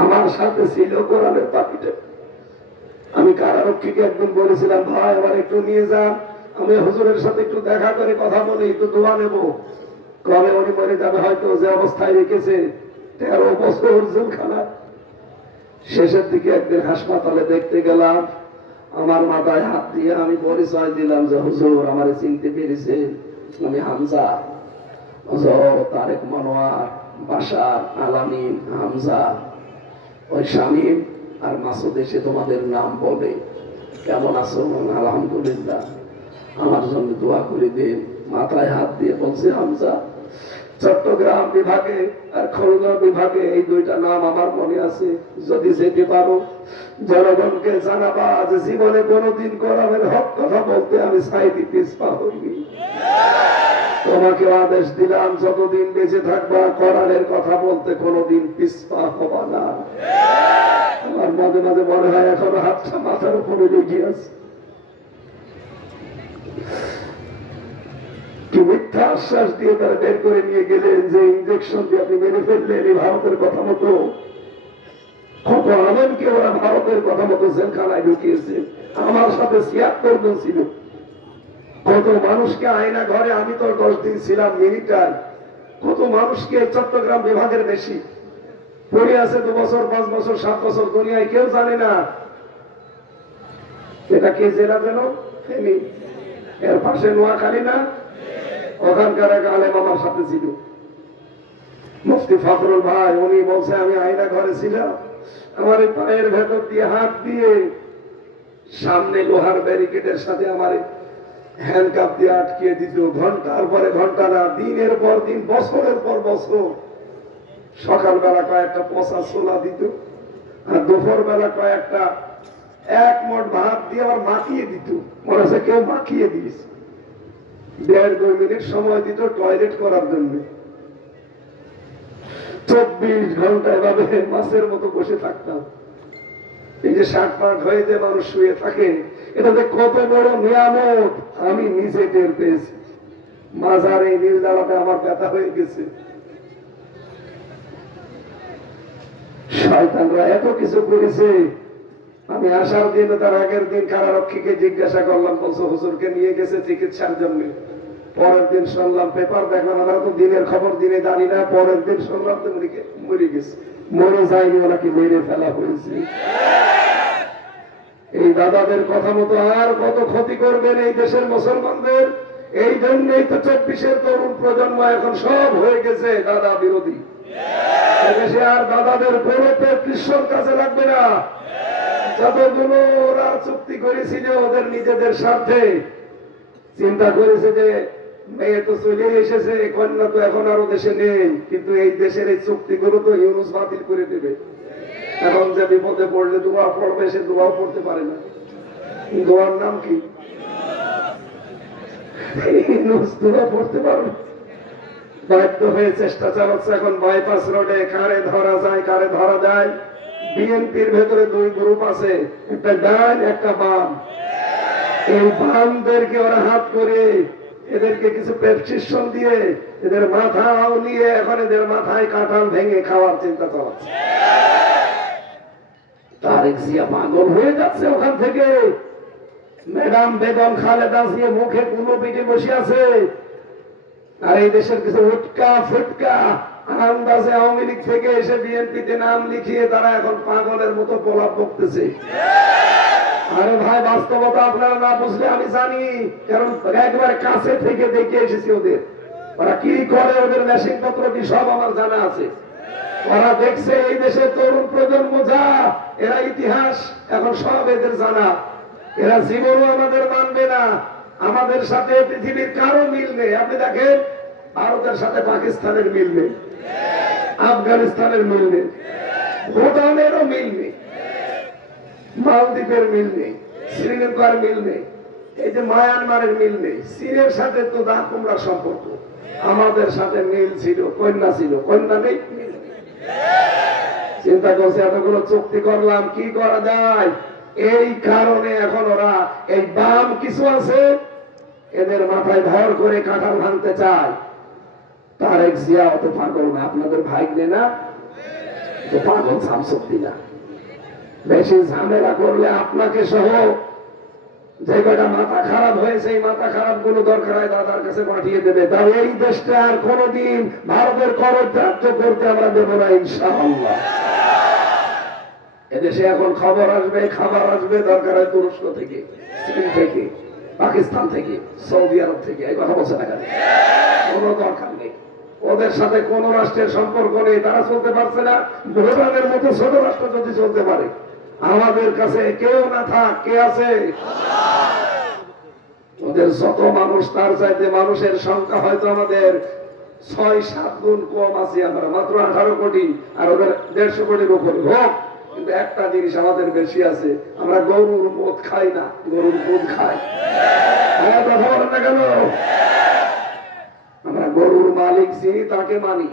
আমার সাথে ছিল কোরআনের পাখিটা। আমি কারারক্ষীকে একদিন বলেছিলাম, ভাই আমার একটু নিয়ে যান, আমি হুজুরের সাথে একটু দেখা করে কথা বলি, একটু দোয়া নেব। কবে উনি মরে যাবে হয়তো, যে অবস্থায় রেখেছে 13 বছর জেলখানা। শেষের দিকে একদিন হাসপাতালে দেখতে গেলাম, আমার মাথায় হাত দিয়ে আমি পরিচয় দিলাম যে হুজুর আমার চিনতে পেরেছে, আমি হামজা। তারেক মনোয়ার, বাশার, আলামিন, হামজা, ওই শামীম আর মাসুদ এসে তোমাদের নাম বলে কেমন আছো? আলহামদুলিল্লাহ, আমার জন্য দোয়া করে দিন। মাথায় হাত দিয়ে বলছে, হামজা চট্টগ্রাম বিভাগে আর খুলনা বিভাগে এই দুইটা নাম আমার মনে আছে, যদি যেতে পারো জনগণকে জানাবা যে জীবনে কোনোদিন কোরআনের হক কথা বলতে আমি সাইডি পিছপা হইনি। তোমাকে আদেশ দিলাম যতদিন বেঁচে থাকবা কোরআনের কথা বলতে কোনোদিন পিছপা হবা না। আমার মাঝে মাঝে মনে হয় এখনো হাতটা মাথার উপরে লেগে আছে। কি মিথ্যা আশ্বাস দিয়ে তারা বের করে নিয়ে গেলেন যে ইনজেকশন দিয়ে আপনি মেরে ফেললেন এই ভারতের কথা মতো। কত আনন্দকে ওরা ভারতের কথা মতো জেলখানায় ঢুকিয়েছে। আমার সাথে 76 জন ছিল। কত মানুষকে আয়না ঘরে, আমি তো 10 দিন ছিলাম মিলিটার, কত মানুষকে চট্টগ্রাম বিভাগের বেশি পড়ে আছে 2 বছর 5 বছর 7 বছর, দুনিয়ায় কেউ জানে না। এটা কে জেলা যেন, ফেনী, এর পাশে নোয়াখালী না, ওখানকার এক আলেম আমার সাথে ছিল, মুফতি ফখরুল ভাই। উনি বলছে আমি আয়না ঘরে ছিলাম, আমার এই পায়ের ভেতর দিয়ে হাত দিয়ে সামনে লোহার ব্যারিকেডের সাথে আমার হ্যান্ডকাপ দিয়ে আটকিয়ে দিত। ঘন্টার পরে ঘন্টা না, দিনের পর দিন, বছরের পর বছর। সকালবেলা কয়েকটা পচা ছোলা দিত, আর দুপুর বেলা কয়েকটা 1 মোট ভাত দিয়ে আবার মাখিয়ে দিত। মনে হচ্ছে কেউ মাখিয়ে দিয়েছে। 1.5-2 মিনিট সময় দিত টয়লেট করার জন্য। 24 ঘন্টা এভাবে মাছের মতো বসে থাকতাম। এই যে 60 হয়ে যে মানুষ শুয়ে থাকে, এটা যে কত বড় নিয়ামত আমি নিজে টের পেয়েছি। মাজার এই নীল দাঁড়াতে আমার ব্যথা হয়ে গেছে। শয়তানরা এত কিছু করেছে। আমি আসার দিন, তার আগের দিন কারারক্ষীকে জিজ্ঞাসা করলাম, বলছো হুজুরকে নিয়ে গেছে চিকিৎসার জন্য। পরের দিন শুনলাম, পেপার দেখলাম, আমরা তো দিনের খবর দিনে জানি না। পরের দিন শুনলাম তো মরে গেছে। মরে যায়নি, ওনাকে মেরে ফেলা হয়েছে। এই দাদাদের কথা মতো আর কত ক্ষতি করবেন এই দেশের মুসলমানদের। এই জন্যই তো 24-এর তরুণ প্রজন্ম এখন সব হয়ে গেছে দাদা বিরোধী। দেশে আর দাদাদের কোনো কৃষ্ণর কাছে লাগবে না। যতগুলো ওরা চুক্তি করেছিল ওদের নিজেদের স্বার্থে, চিন্তা করেছে যে মেয়ে তো চলে এসেছে, কন্যা তো এখন আরো দেশে নেই, কিন্তু এই দেশের এই চুক্তিগুলো তো ইউনুস বাতিল করে দেবে। এখন যে বিপদে পড়লে দোয়া পড়বে, সে দোয়াও পড়তে পারে না। দোয়ার নাম কি? ইউনুস দোয়া পড়তে পারবে। বাধ্য হয়ে চেষ্টা চালাচ্ছে এখন বাইপাস রোডে কারে ধরা যায়, কারে ধরা যায়। বিএনপির ভেতরে 2 গ্রুপ আছে, একটা ডান একটা বাম। এই বামদেরকে ওরা হাত করে এদেরকে কিছু প্রেসক্রিপশন দিয়ে এদের মাথাও নিয়ে এখন এদের মাথায় কাঁঠাল ভেঙে খাওয়ার চিন্তা চালাচ্ছে। তারেক জিয়া পাগল হয়ে যাচ্ছে ওখান থেকে। ম্যাডাম বেগম খালেদা জিয়া মুখে কুলো পিঠে বসে আছে। আর এই দেশের কিছু উটকা ফুটকা আন্দাজে আওয়ামী লীগ থেকে এসে বিএনপিতে নাম লিখিয়ে তারা এখন পাগলের মতো প্রলাপ বকতেছে। আরে ভাই, বাস্তবতা আপনারা না বুঝলে আমি জানি, কারণ একবার কাছে থেকে দেখে এসেছি ওদের। ওরা কি করে, ওদের মেশিন পত্র কি সব আমার জানা আছে। ওরা দেখছে এই দেশের তরুণ প্রজন্ম যা, এরা ইতিহাস এখন সব এদের জানা। এরা জীবনও আমাদের মানবে না। আমাদের সাথে পৃথিবীর কারো মিল নেই। আপনি দেখেন, ভারতের সাথে পাকিস্তানের মিল নেই, আফগানিস্তানের মিল নেই, ভুটানেরও মিল নেই, মালদ্বীপের মিল নেই, শ্রীলঙ্কার মিল নেই, এই যে মায়ানমারের মিল নেই। চীনের সাথে তো দা কুমড়ার সম্পর্ক। আমাদের সাথে মিল ছিল, কন্যা ছিল, কন্যা নেই, মিল নেই। চিন্তা করছে এতগুলো চুক্তি করলাম, কি করা যায়? এই কারণে এখন ওরা এই বাম কিছু আছে এদের মাথায় ভর করে কাঁঠাল ভাঙতে চায়। তারেক জিয়া অত পাগল না, আপনাদের ভাগ্নে না যে পাগল শামসুদ্দিন না। বেশি ঝামেলা করলে আপনাকে সহ যে কটা মাথা খারাপ হয়েছে এই মাথা খারাপ গুলো দরকার হয় দাদার কাছে পাঠিয়ে দেবে। তাও এই দেশটা আর কোনদিন ভারতের করদার্য করতে আমরা দেবো না ইনশাআল্লাহ। এদেশে এখন খবর আসবে, খাবার আসবে, দরকার হয় তুরস্ক থেকে, চীন থেকে, পাকিস্তান থেকে, সৌদি আরব থেকে। এই কথা বলছে না কেন? কোনো দরকার নেই, ওদের সাথে কোন রাষ্ট্রের সম্পর্ক নেই, তারা চলতে পারছে না। ভুটানের মতো ছোট রাষ্ট্র যদি চলতে পারে, আমাদের কাছে কেউ না থাক, কে আছে? ওদের যত মানুষ তার চাইতে মানুষের সংখ্যা হয়তো আমাদের 6-7 গুণ কম আছে। আমরা মাত্র 18 কোটি, আর ওদের 150 কোটির উপরে হোক। কিন্তু একটা জিনিস আমাদের বেশি আছে, আমরা গরুর মদ খাই না, গরুর দুধ খাই। হ্যাঁ, কথা বলেন না কেন? আমরা গরুর মালিক চিনি, তাকে মানি।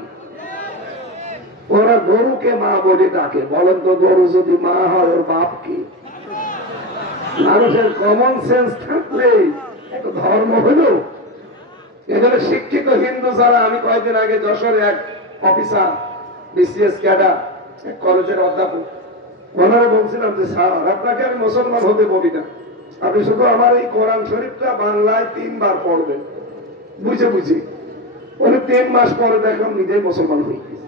ওরা গরুকে মা বলে ডাকে। বলেন তো, গরু যদি মা হয় ওর বাপ কি? মানুষের কমন সেন্স থাকলে একটা ধর্ম হলো। এখানে শিক্ষিত হিন্দু যারা, আমি কয়েকদিন আগে যশোরে এক অফিসার, বিসিএস ক্যাডার, কলেজের অধ্যাপক, ওনারা বলছিলাম যে স্যার, আপনাকে আমি মুসলমান হতে বলি না, আপনি শুধু আমার এই কোরআন শরীফটা বাংলায় 3 বার পড়বেন বুঝে বুঝে। উনি 3 মাস পরে দেখলাম নিজেই মুসলমান হয়ে গেছে।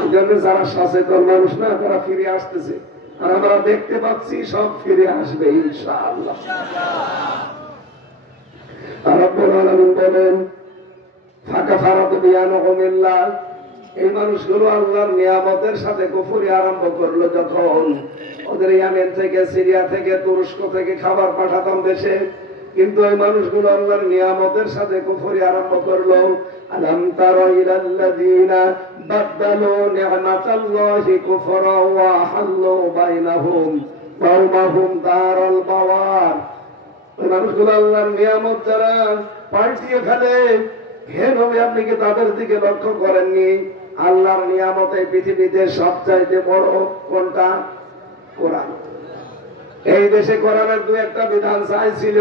এই জন্য যারা সচেতন মানুষ না, তারা ফিরে আসতেছে, আর আমরা দেখতে পাচ্ছি সব ফিরে আসবে ইনশাআল্লাহ। রব্বুল আলামিন বলেন, ফাকাফারাতু বিআনহুমিল্লাহ, এই মানুষগুলো আল্লাহর নিয়ামতের সাথে কুফরি আরম্ভ করলো। যখন ওদের ইয়ামেন থেকে, সিরিয়া থেকে, তুরস্ক থেকে খাবার পাঠাতাম দেশে, কিন্তু এই মানুষগুলো আল্লাহর নিয়ামতের সাথে কুফরি আরম্ভ করলো। আলাম তারা ইলাল্লাযীনা বাদদালু নি'মাতাল্লাহি কুফরা ওয়া হাল্লু বাইনাহুম কাওমাহুম দারাল বাওয়ার। ওই মানুষগুলো আল্লাহর নিয়ামত যারা পাল্টিয়ে ফেলে, হে নবী আপনি কি তাদের দিকে লক্ষ্য করেননি? আল্লাহর নিয়ামতে পৃথিবীতে সবচাইতে বড় কোনটা? কোরআন। এই দেশে কোরআনের 2-1টা বিধান চাইছিল,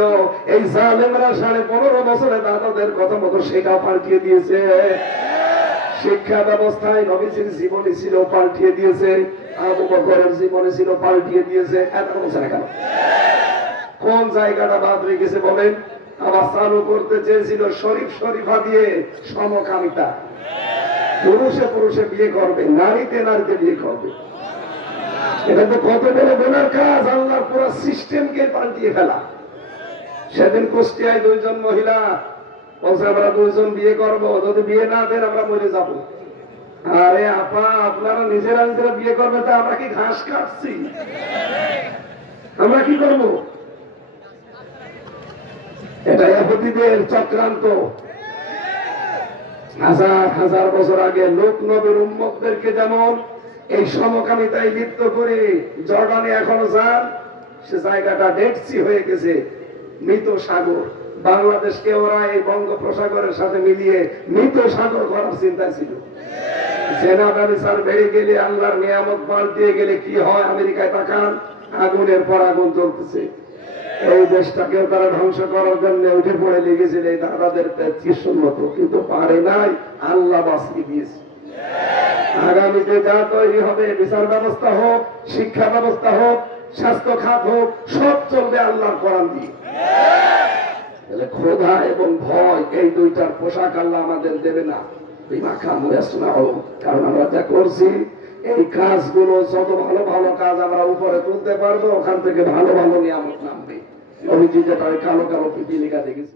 এই জালেমরা 15.5 বছরে তাদের কথা মতো সেটা পাল্টিয়ে দিয়েছে। শিক্ষা ব্যবস্থায় নবীজির জীবনী ছিল, পাল্টিয়ে দিয়েছে। আবু বকরের জীবনী ছিল, পাল্টিয়ে দিয়েছে। এত বলছে না কেন? কোন জায়গাটা বাদ রেখে গেছে বলেন? আবার চালু করতে চেয়েছিল শরীফ শরীফা দিয়ে সমকামিতা, পুরুষে পুরুষে বিয়ে করবে, নারীতে নারীতে বিয়ে করবে। এটা তো কত বড় গুনার কাজ, আল্লাহর পুরো সিস্টেমকে পাল্টিয়ে ফেলা। সেদিন কুষ্টিয়ায় 2 জন মহিলা বলছে আমরা 2 জন বিয়ে করব, যদি বিয়ে না দেন আমরা মরে যাব। আরে আপা, আপনারা নিজেরা নিজেরা বিয়ে করবে, তা আমরা কি ঘাস কাটছি? আমরা কি করব? এটা ইহুদিদের চক্রান্ত। হাজার হাজার বছর আগে লোক নবীর উম্মতদেরকে যেমন এই সমকামিতায় লিপ্ত করে জর্ডানে এখনো যান, সে জায়গাটা ডেড সি হয়ে গেছে, মৃত সাগর। বাংলাদেশকে ওরা এই বঙ্গোপসাগরের সাথে মিলিয়ে মৃত সাগর করার চিন্তা ছিল। জেনা ব্যবচার বেড়ে গেলে, আল্লাহর নিয়ামত পাল্টিয়ে গেলে কি হয়? আমেরিকায় তাকান, আগুনের পর আগুন চলতেছে। এই দেশটাকেও তারা ধ্বংস করার জন্য উঠে পড়ে লেগেছিল এই দাদাদের পেছির মতো, কিন্তু পারে নাই, আল্লাহ বাঁচিয়ে দিয়েছে। আগামীতে যা তৈরি হবে, বিচার ব্যবস্থা হোক, শিক্ষা ব্যবস্থা হোক, স্বাস্থ্য খাত হোক, সব চলবে আল্লাহর কোরআন দিয়ে। ক্ষোধা এবং ভয়, এই 2টার পোশাক আল্লাহ আমাদের দেবে না। কারণ আমরা যা করছি, এই কাজগুলো যত ভালো ভালো কাজ আমরা উপরে তুলতে পারবো, ওখান থেকে ভালো ভালো নিয়ামত নামবে। নবীজি যেটা কালো কালো পিপিলিকা দেখেছি।